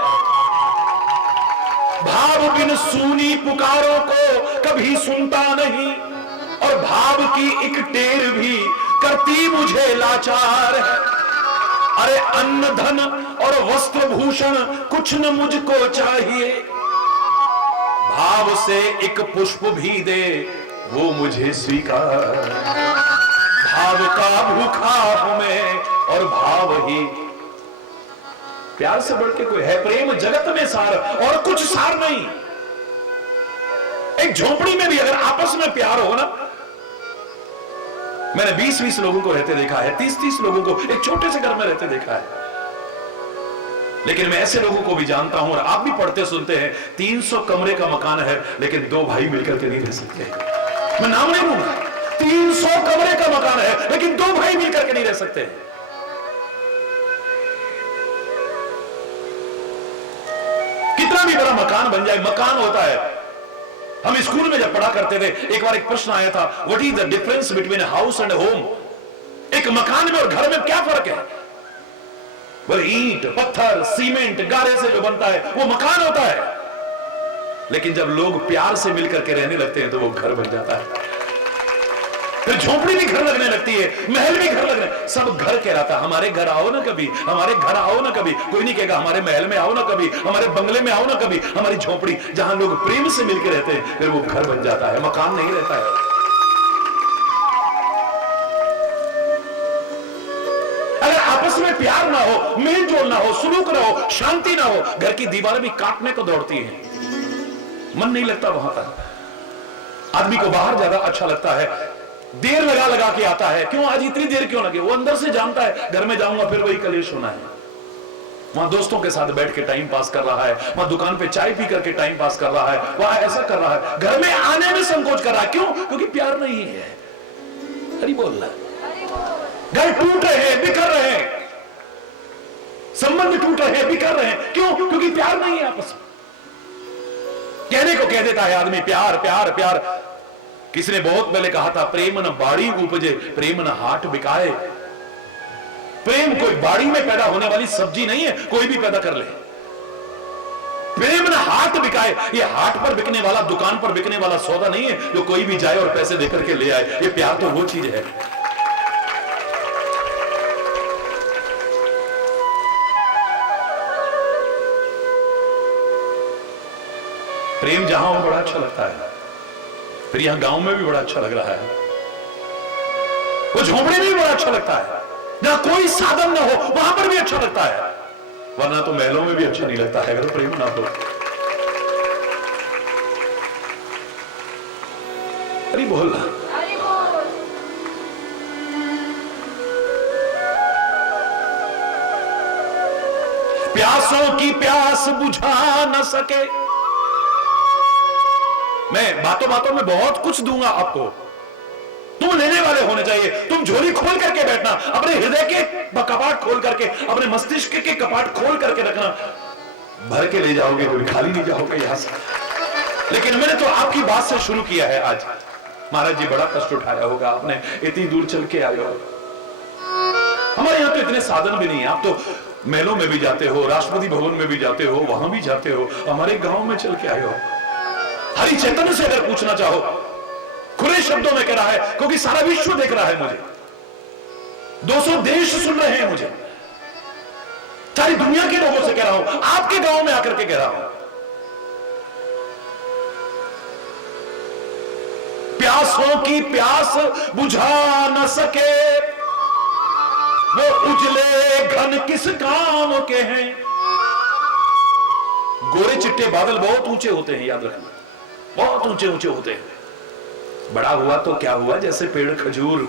भाव बिन सूनी पुकारों को कभी सुनता नहीं, और भाव की एक टेर भी करती मुझे लाचार है। अरे अन्न धन और वस्त्र भूषण कुछ न मुझको चाहिए, भाव से एक पुष्प भी दे वो मुझे स्वीकार। भाव का भूखा हूं मैं और भाव ही। प्यार से बढ़ के कोई है? प्रेम जगत में सार और कुछ सार नहीं। एक झोपड़ी में भी अगर आपस में प्यार हो ना, मैंने 20-20 लोगों को रहते देखा है, 30-30 लोगों को एक छोटे से घर में रहते देखा है। लेकिन मैं ऐसे लोगों को भी जानता हूं, और आप भी पढ़ते सुनते हैं, 300 कमरे का मकान है लेकिन 2 भाई मिलकर के नहीं रह सकते। मैं नाम नहीं लूंगा, 300 कमरे का मकान है लेकिन 2 भाई मिलकर के नहीं रह सकते। कितना भी बड़ा मकान बन जाए, मकान होता है। हम स्कूल में जब पढ़ा करते थे, एक बार एक प्रश्न आया था, what is the difference between house and home? एक मकान में और घर में क्या फर्क है? वो ईंट, पत्थर, सीमेंट, गारे से जो बनता है वो मकान होता है। लेकिन जब लोग प्यार से मिलकर के रहने लगते हैं तो वो घर बन जाता है। फिर झोपड़ी भी घर लगने लगती है, महल भी घर लगने, सब घर कहलाता। हमारे घर आओ ना कभी, हमारे घर आओ ना कभी। कोई नहीं कहेगा हमारे महल में आओ ना कभी, हमारे बंगले में आओ ना कभी। हमारी झोपड़ी जहां लोग प्रेम से मिलकर रहते हैं, फिर वो घर बन जाता है, मकान नहीं रहता है। अगर आपस में प्यार ना हो, मेल जोल ना हो, सुलूक ना हो, शांति ना हो, घर की दीवारें भी काटने को दौड़ती हैं, मन नहीं लगता वहां पर। आदमी को बाहर ज्यादा अच्छा लगता है, देर लगा लगा के आता है। क्यों आज इतनी देर क्यों लगे? वो अंदर से जानता है घर में जाऊंगा फिर वही कलेश होना है। वहां दोस्तों के साथ बैठ के टाइम पास कर रहा है, वहां दुकान पे चाय पी करके टाइम पास कर रहा है, वहां ऐसा कर रहा है, घर में आने में संकोच कर रहा है। क्यों? क्योंकि प्यार नहीं है। हरि बोल रहा है। घर टूट रहे हैं, बिखर रहे हैं, संबंध टूट रहे हैं, बिखर रहे हैं। क्यों? क्योंकि प्यार नहीं है आपस में। कहने को कह देता है आदमी प्यार प्यार प्यार। किसी ने बहुत पहले कहा था, प्रेम न बाड़ी उपजे, प्रेम न हाट बिकाए। प्रेम कोई बाड़ी में पैदा होने वाली सब्जी नहीं है, कोई भी पैदा कर ले। प्रेम न हाट बिकाए, ये हाट पर बिकने वाला, दुकान पर बिकने वाला सौदा नहीं है जो कोई भी जाए और पैसे देकर के ले आए। ये प्यार तो वो चीज है। प्रेम जहां हो बड़ा अच्छा लगता है। फिर यहां गांव में भी बड़ा अच्छा लग रहा है, वो झोपड़ी में भी बड़ा अच्छा लगता है। जहां कोई साधन ना हो वहां पर भी अच्छा लगता है, वरना तो महलों में भी अच्छा नहीं लगता है अगर प्रेम ना हो। अरे बोल रहा, प्यासों की प्यास बुझा न सके। मैं बातों बातों में बहुत कुछ दूंगा आपको, तुम लेने वाले होने चाहिए। तुम झोली खोल करके बैठना, अपने हृदय के कपाट खोल करके, अपने मस्तिष्क के कपाट खोल करके रखना। भर के ले जाओगे कभी खाली नहीं जाओगे यहां से। लेकिन मैंने तो आपकी बात से शुरू किया है आज। महाराज जी बड़ा कष्ट उठाया होगा आपने, इतनी दूर चल के आए हो। हमारे यहाँ तो इतने साधन भी नहीं है। आप तो महलों में भी जाते हो, राष्ट्रपति भवन में भी जाते हो, वहां भी जाते हो, हमारे गांव में चल के आए हो। हरि चैतन्य से अगर पूछना चाहो, खुले शब्दों में कह रहा है, क्योंकि सारा विश्व देख रहा है मुझे, 200 देश सुन रहे हैं मुझे, सारी दुनिया के लोगों से कह रहा हूं, आपके गांव में आकर के कह रहा हूं, प्यासों की प्यास बुझा न सके, वो उजले घन किस काम के हैं। गोरे चिट्टे बादल बहुत ऊंचे होते हैं, याद रखना, बहुत ऊंचे ऊंचे होते हैं। बड़ा हुआ तो क्या हुआ, जैसे पेड़ खजूर,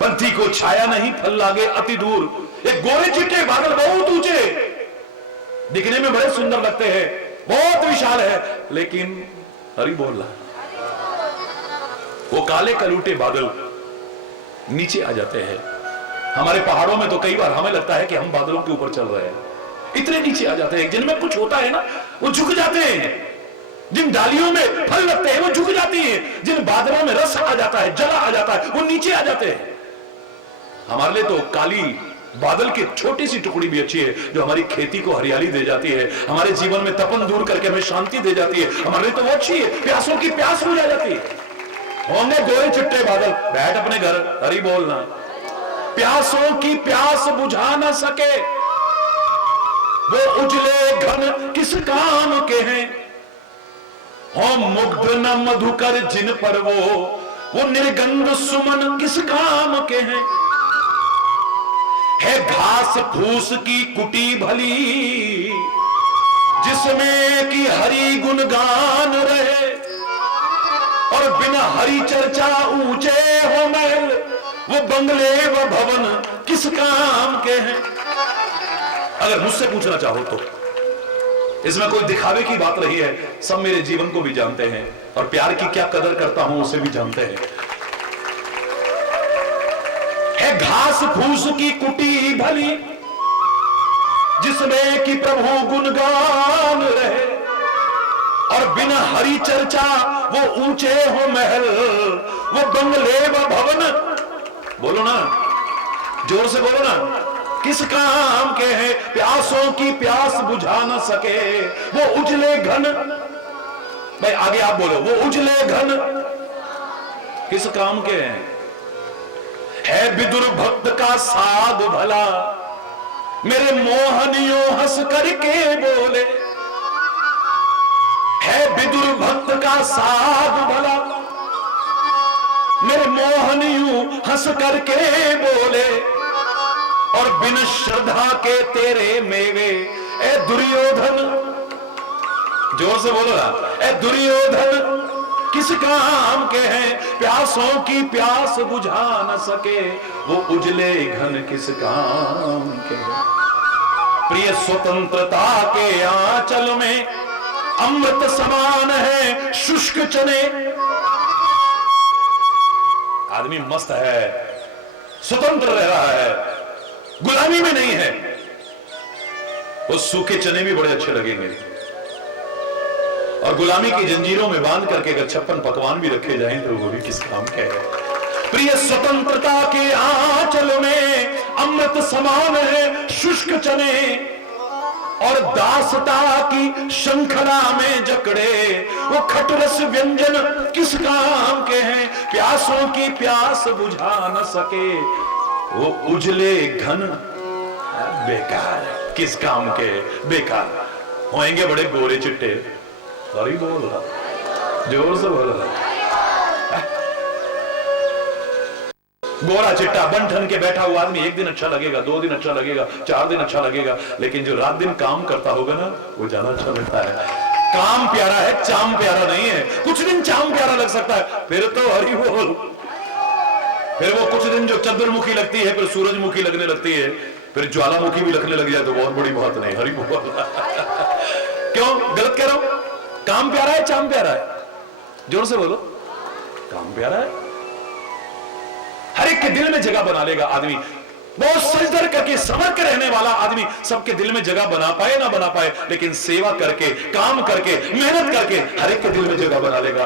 पंथी को छाया नहीं, फल लागे अति दूर। ये गोरे चिट्टे बादल बहुत ऊंचे, दिखने में बड़े सुंदर लगते हैं, बहुत विशाल है, लेकिन हरि बोल रहा, वो काले कलूटे बादल नीचे आ जाते हैं। हमारे पहाड़ों में तो कई बार हमें लगता है कि हम बादलों के ऊपर चल रहे हैं, इतने नीचे आ जाते हैं। जिनमें कुछ होता है ना वो झुक जाते हैं, जिन डालियों में फल लगते हैं वो झुक जाती हैं, जिन बादलों में रस आ जाता है, जला आ जाता है, वो नीचे आ जाते हैं। हमारे लिए तो काली बादल की छोटी सी टुकड़ी भी अच्छी है, जो हमारी खेती को हरियाली दे जाती है, हमारे जीवन में तपन दूर करके हमें शांति दे जाती है। हमारे लिए तो वो अच्छी है, प्यासों की प्यास बुझा जाती है। होंगे गोरे चिट्टे बादल, बैठ अपने घर, हरि बोलना। प्यासों की प्यास बुझा न सके, वो उजले घन किस काम के हैं। हो मुग्ध न मधुकर जिन पर वो निर्गंध सुमन किस काम के हैं। है घास फूस की कुटी भली जिसमें कि हरि गुणगान रहे, और बिना हरि चर्चा ऊंचे हो महल वो बंगले व भवन किस काम के हैं। अगर मुझसे पूछना चाहो तो इसमें कोई दिखावे की बात रही है, सब मेरे जीवन को भी जानते हैं और प्यार की क्या कदर करता हूं उसे भी जानते हैं। है घास फूस की कुटी भली जिसमें कि प्रभु गुणगान रहे, और बिना हरि चर्चा वो ऊंचे हो महल वो बंगले व भवन, बोलो ना जोर से बोलो ना, किस काम के हैं। प्यासों की प्यास बुझा न सके वो उजले घन, भाई आगे आप बोलो, वो उजले घन किस काम के हैं। है विदुर भक्त का साध भला मेरे मोहनियों हंस करके बोले, है विदुर भक्त का साध भला मेरे मोहनियों हंस करके बोले, और बिन श्रद्धा के तेरे मेवे ए दुर्योधन, जोर से बोलो ना, ए दुर्योधन किस काम के हैं। प्यासों की प्यास बुझा न सके वो उजले घन किस काम के हैं। प्रिय स्वतंत्रता के आंचल में अमृत समान है शुष्क चने। आदमी मस्त है, स्वतंत्र रह रहा है, गुलामी में नहीं है, वो सूखे चने भी बड़े अच्छे लगेंगे, और गुलामी की जंजीरों में बांध करके अगर 56 पकवान भी रखे जाएं तो वो भी किस काम के हैं। प्रिय स्वतंत्रता के आंचल में अमृत समान है शुष्क चने, और दासता की शंखला में जकड़े वो खटरस व्यंजन किस काम के हैं। प्यासों की प्यास बुझा न सके वो उजले घन बेकार किस काम के, बेकार होएंगे बड़े गोरे चिट्टे। सॉरी बोल रहा, जोर से बोल रहा, गोरा चिट्टा बन ठन के बैठा हुआ आदमी एक दिन अच्छा लगेगा, 2 दिन अच्छा लगेगा, 4 दिन अच्छा लगेगा, लेकिन जो रात दिन काम करता होगा ना वो ज्यादा अच्छा लगता है। काम प्यारा है, चाम प्यारा नहीं है। कुछ दिन चाम प्यारा लग सकता है, फिर तो हरि बोल, फिर वो कुछ दिन जो चंद्रमुखी लगती है फिर सूरजमुखी लगने लगती है, फिर ज्वालामुखी भी लगने लग जाए तो बहुत बड़ी बात नहीं। हरि बोल क्यों गलत कह रहा हूं? काम प्यारा है, चाम प्यारा है? जोर से बोलो, काम प्यारा है। हर एक के दिल में जगह बना लेगा आदमी। बहुत सजदर करके समर के रहने वाला आदमी सबके दिल में जगह बना पाए ना बना पाए, लेकिन सेवा करके, काम करके, मेहनत करके हर एक के दिल में जगह बना लेगा।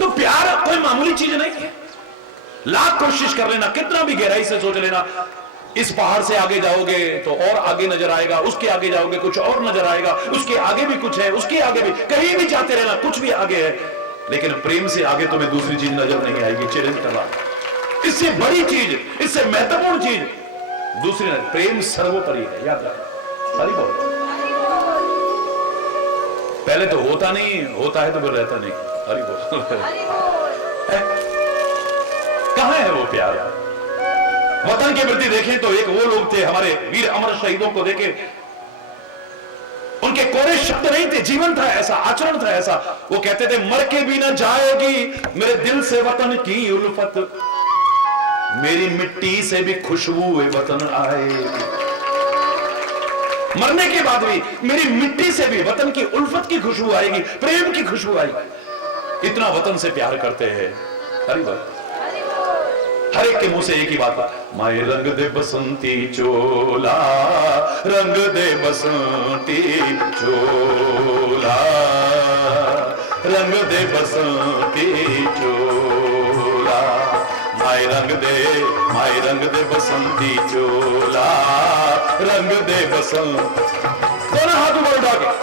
तो प्यार कोई मामूली चीज नहीं है। लाख कोशिश कर लेना, कितना भी गहराई से सोच लेना, इस पहाड़ से आगे जाओगे तो और आगे नजर आएगा, उसके आगे जाओगे कुछ और नजर आएगा, उसके आगे भी कुछ है, उसके आगे भी, कहीं भी जाते रहना कुछ भी आगे है, लेकिन प्रेम से आगे तुम्हें दूसरी चीज नजर नहीं आएगी। चैलेंज करना, इससे बड़ी चीज, इससे महत्वपूर्ण चीज दूसरी नहीं। प्रेम सर्वोपरि है, याद रखना। हरि बोल। पहले तो होता नहीं, होता है तो फिर रहता नहीं। हरि बोल। कहां है वो प्यार? वतन के प्रति देखें तो एक वो लोग थे, हमारे वीर अमर शहीदों को देखें, उनके कोरे शब्द नहीं थे, जीवन था ऐसा, आचरण था ऐसा। वो कहते थे मर के भी ना जाएगी मेरे दिल से वतन की उल्फत, मेरी मिट्टी से भी खुशबू वतन आएगी। मरने के बाद भी मेरी मिट्टी से भी वतन की उल्फत की खुशबू आएगी, प्रेम की खुशबू आएगी। इतना वतन से प्यार करते हैं। हरि बोल। हर एक के मुंह से एक ही बात है, माए रंग दे बसंती चोला, रंग दे बसंती चोला, रंग दे बसंती चोला, माए रंग दे बसंती चोला, रंग दे बसंत। दोनों हाथ ऊपर उठा के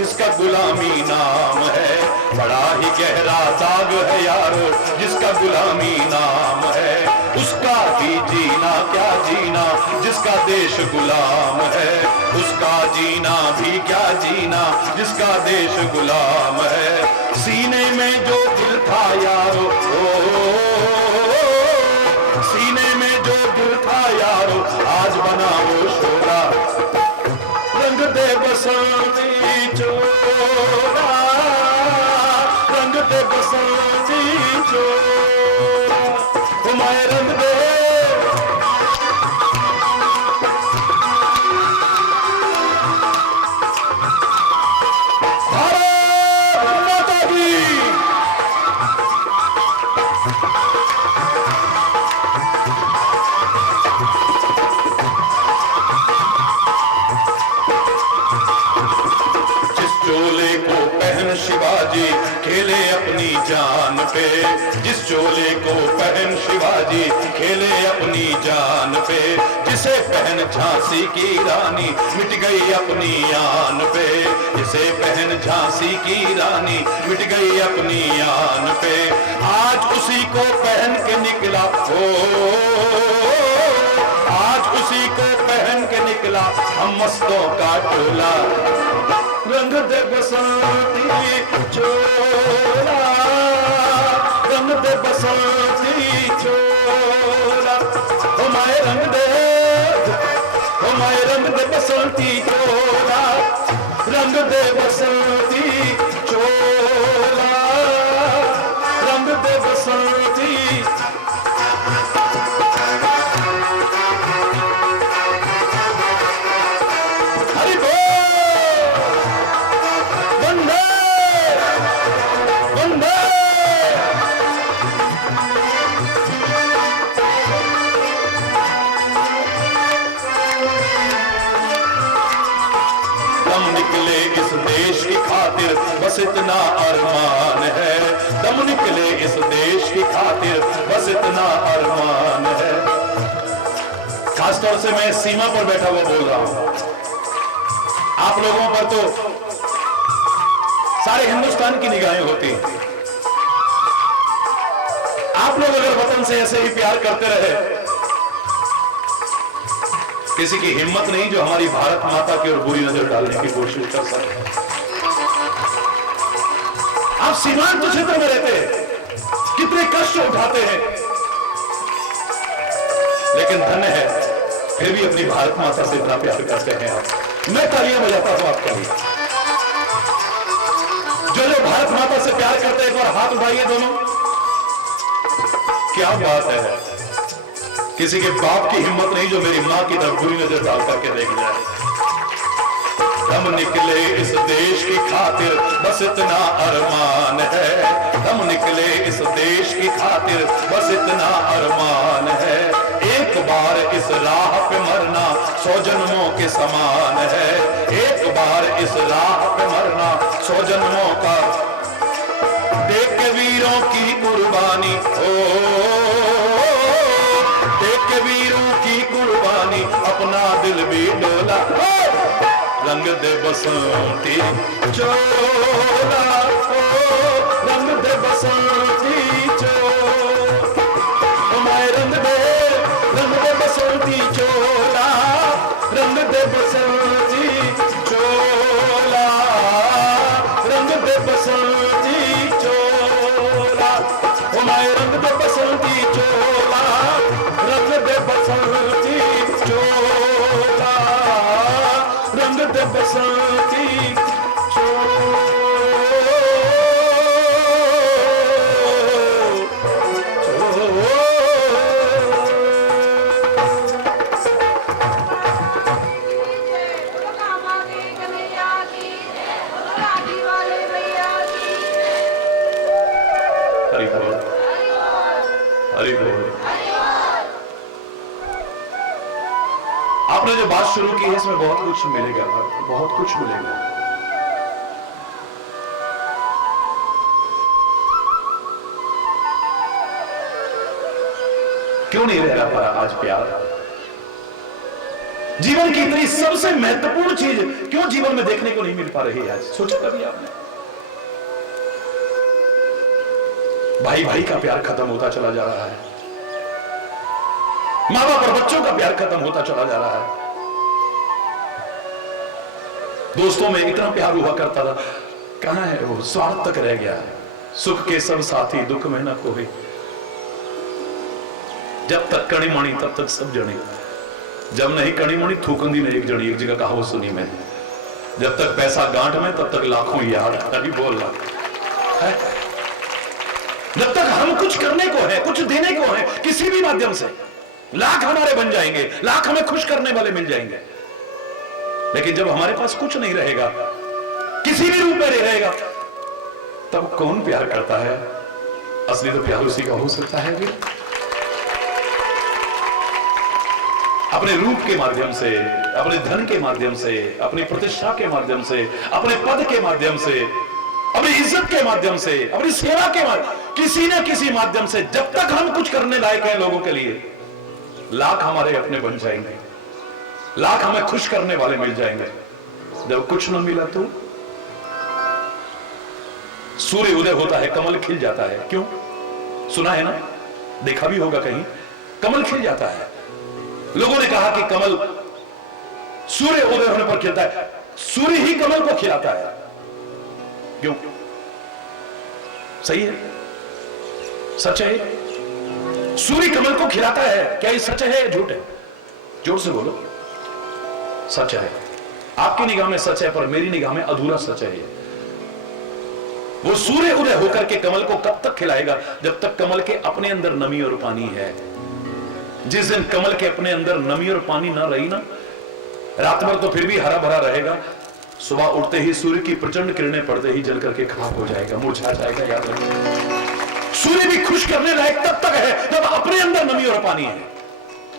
जिसका गुलामी नाम है। बड़ा ही गहरा दाग है यारो जिसका गुलामी नाम है। उसका ही जीना क्या जीना जिसका देश गुलाम है। उसका जीना भी क्या जीना जिसका देश गुलाम है। सीने में जो दिल था यारो, सीने में जो दिल था यारो, आज बना वो शोला। रंग दे बसंती चोला, रंग दे बसंती चोला, तुम्हारे रंग दे। भारत माता की। चोले को पहन शिवाजी खेले अपनी जान पे। जिस चोले को पहन शिवाजी खेले अपनी जान पे। जिसे पहन झांसी की रानी मिट गई अपनी आन पे। जिसे पहन झांसी की रानी मिट गई अपनी आन पे। आज उसी को पहन के निकला, आज उसी को पहन के निकला हम मस्तों का टोला। रंग दे बसंती चोला, रंग दे बसंती चोला, हमारे रंग दे, हमारे रंग दे बसंती चोला। रंग दे बसंती चोला, रंग दे बसंती। हरि बोल, वंदे वंदे। दम निकले इस देश की खातिर बस इतना अरमान है। दम निकले इस देश की खातिर बस इतना अरमान है। खासतौर से मैं सीमा पर बैठा हुआ बोल रहा हूं। आप लोगों पर तो सारे हिंदुस्तान की निगाहें होती हैं। आप लोग अगर वतन से ऐसे ही प्यार करते रहे, किसी की हिम्मत नहीं जो हमारी भारत माता की ओर बुरी नजर डालने की कोशिश कर सके। आप सीमांत क्षेत्र में रहते हैं, कितने कष्ट उठाते हैं, लेकिन धन्य है फिर भी अपनी भारत माता से इतना प्यार करते हैं आप। मैं तालियां बजाता हूं आपके लिए। जो लोग भारत माता से प्यार करते हैं एक बार हाथ उठाइए दोनों। क्या बात है, किसी के बाप की हिम्मत नहीं जो मेरी मां की तरफ बुरी नजर डाल करके देख जाए। दम निकले इस देश की खातिर बस इतना अरमान है। दम निकले इस देश की खातिर बस इतना अरमान है। एक बार इस राह पे मरना 100 जन्मों के समान है। एक बार इस राह पे मरना 100 जन्मों का। देख के वीरों की कुर्बानी, देख के वीरों की कुर्बानी अपना दिल भी डोला। रंग दे बसंती चोला, रंग दे बसंती चोला, हमारे रंग दे बसंती चोला। रंग दे बसंती चोला, रंग दे बसंती चोला, हमारे रंग दे बसंती चोला। रंग दे बसंती चोला, रंग दे बसंती चोला। आपने जो बात शुरू की है इसमें बहुत कुछ मिलेगा, बहुत कुछ मिलेगा। क्यों नहीं रह रहा आज प्यार? जीवन की इतनी सबसे महत्वपूर्ण चीज क्यों जीवन में देखने को नहीं मिल पा रही है आज? सोचा कभी आपने? भाई भाई का प्यार खत्म होता चला जा रहा है, माँ बाप और बच्चों का प्यार खत्म होता चला जा रहा है। दोस्तों में इतना प्यार हुआ करता था, कहां है वो? स्वार्थ तक रह गया है। सुख के सब साथी दुख में न कोई, जब तक कणी मणी तब तक सब जने, जब नहीं कणी मणी थूकंदी नहीं एक जनी। एक जगह कहावत सुनी मैंने, जब तक पैसा गांठ में तब तक लाखों याद। अभी बोल रहा है, जब तक हम कुछ करने को है, कुछ देने को है, किसी भी माध्यम से लाख हमारे बन जाएंगे, लाख हमें खुश करने वाले मिल जाएंगे। लेकिन जब हमारे पास कुछ नहीं रहेगा, किसी भी रूप में नहीं रहेगा, तब कौन प्यार करता है? असली तो प्यार उसी का हो सकता है भी। अपने रूप के माध्यम से, अपने धन के माध्यम से, अपनी प्रतिष्ठा के माध्यम से, अपने पद के माध्यम से, अपनी इज्जत के माध्यम से, अपनी सेवा के माध्यम, किसी न किसी माध्यम से जब तक हम कुछ करने लायक हैं लोगों के लिए, लाख हमारे अपने बन जाएंगे, लाख हमें खुश करने वाले मिल जाएंगे। जब कुछ न मिला तो सूर्य उदय होता है, कमल खिल जाता है। क्यों? सुना है ना, देखा भी होगा कहीं, कमल खिल जाता है। लोगों ने कहा कि कमल सूर्य उदय होने पर खिलता है, सूर्य ही कमल को खिलाता है। क्यों? सही है, सच है। सूर्य कमल को खिलाता है, क्या ये सच है या झूठ है? जोर से बोलो। सच है। आपकी निगाह में सच है, पर मेरी निगाह में अधूरा सच है। वो सूर्य उदय होकर के कमल को कब तक खिलाएगा? जब तक कमल के अपने अंदर नमी और पानी है। जिस दिन कमल के अपने अंदर नमी और पानी ना रही ना, रात भर तो फिर भी हरा भरा रहेगा, सुबह उठते ही सूर्य की प्रचंड किरणें पड़ते ही जल करके खाक हो जाएगा, मुरझा जाएगा। याद रखिए, सूर्य भी खुश करने लायक तब तक है जब अपने अंदर नमी और पानी है।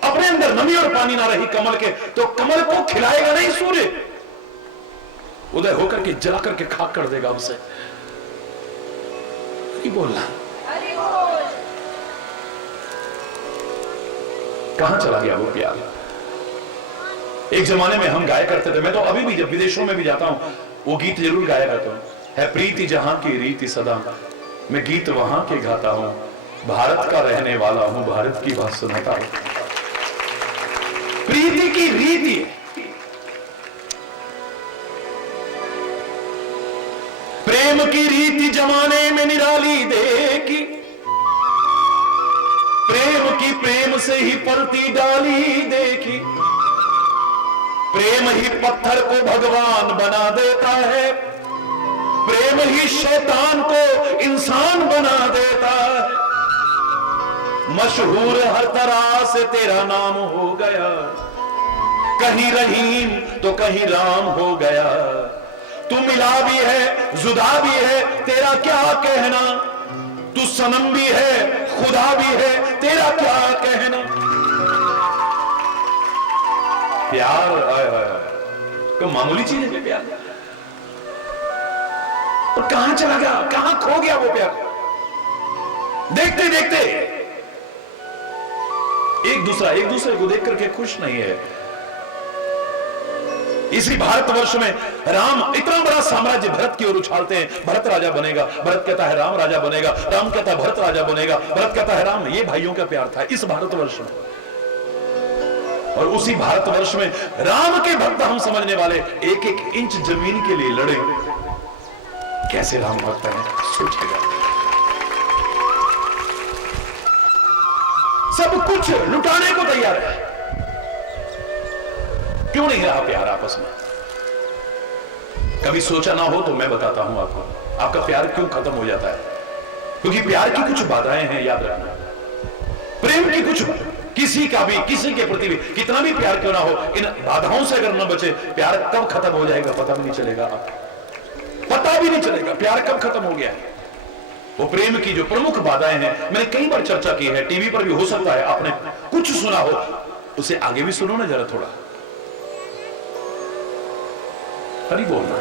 अपने अंदर नमी और पानी ना रही कमल के, तो कमल को खिलाएगा नहीं सूर्य, उदय होकर के जला करके खाक कर देगा उसे। बोलना कहां चला गया वो प्यार? एक जमाने में हम गाया करते थे, मैं तो अभी भी जब विदेशों में भी जाता हूं वो गीत जरूर गाया करता हूं, है प्रीति जहां की रीति सदा, मैं गीत वहां के गाता हूं, भारत का रहने वाला हूं, भारत की बात सुनाता हूं। प्रीति की रीति, प्रेम की रीति जमाने में निराली देखी, प्रेम की प्रेम से ही पलती डाली देखी, प्रेम ही पत्थर को भगवान बना देता है, प्रेम ही शैतान को इंसान बना देता है, मशहूर हर तरह से तेरा नाम हो गया, कहीं रहीम तो कहीं राम हो गया, तू मिला भी है जुदा भी है तेरा क्या कहना, तू सनम भी है खुदा भी है तेरा क्या कहना। प्यार तो मामूली चीज है प्यार, और कहां चला गया, कहां खो गया वो प्यार? देखते देखते एक दूसरे को देख करके खुश नहीं है। इसी भारतवर्ष में राम इतना बड़ा साम्राज्य भरत की ओर उछालते हैं, भरत राजा बनेगा, भरत कहता है राम राजा बनेगा, राम कहता है भरत राजा बनेगा, भरत कहता है राम। ये भाइयों का प्यार था इस भारतवर्ष में। और उसी भारतवर्ष में राम के भक्त हम समझने वाले एक एक इंच जमीन के लिए लड़े। कैसे राम भक्त हैं सोचिएगा। सब कुछ लुटाने को तैयार है। क्यों नहीं रहा प्यार आपस में? कभी सोचा ना हो तो मैं बताता हूं आपको, आपका प्यार क्यों खत्म हो जाता है। क्योंकि प्यार की कुछ बाधाएं हैं, याद रखना। प्रेम की कुछ, किसी का भी, किसी के प्रति भी कितना भी प्यार क्यों ना हो, इन बाधाओं से अगर न बचे, प्यार कब खत्म हो जाएगा पता भी नहीं चलेगा। पता भी नहीं चलेगा प्यार कब खत्म हो गया है। वो प्रेम की जो प्रमुख बाधाएं हैं, मैंने कई बार चर्चा की है, टीवी पर भी हो सकता है आपने कुछ सुना हो, उसे आगे भी सुनो ना जरा थोड़ा। हरी बोलना।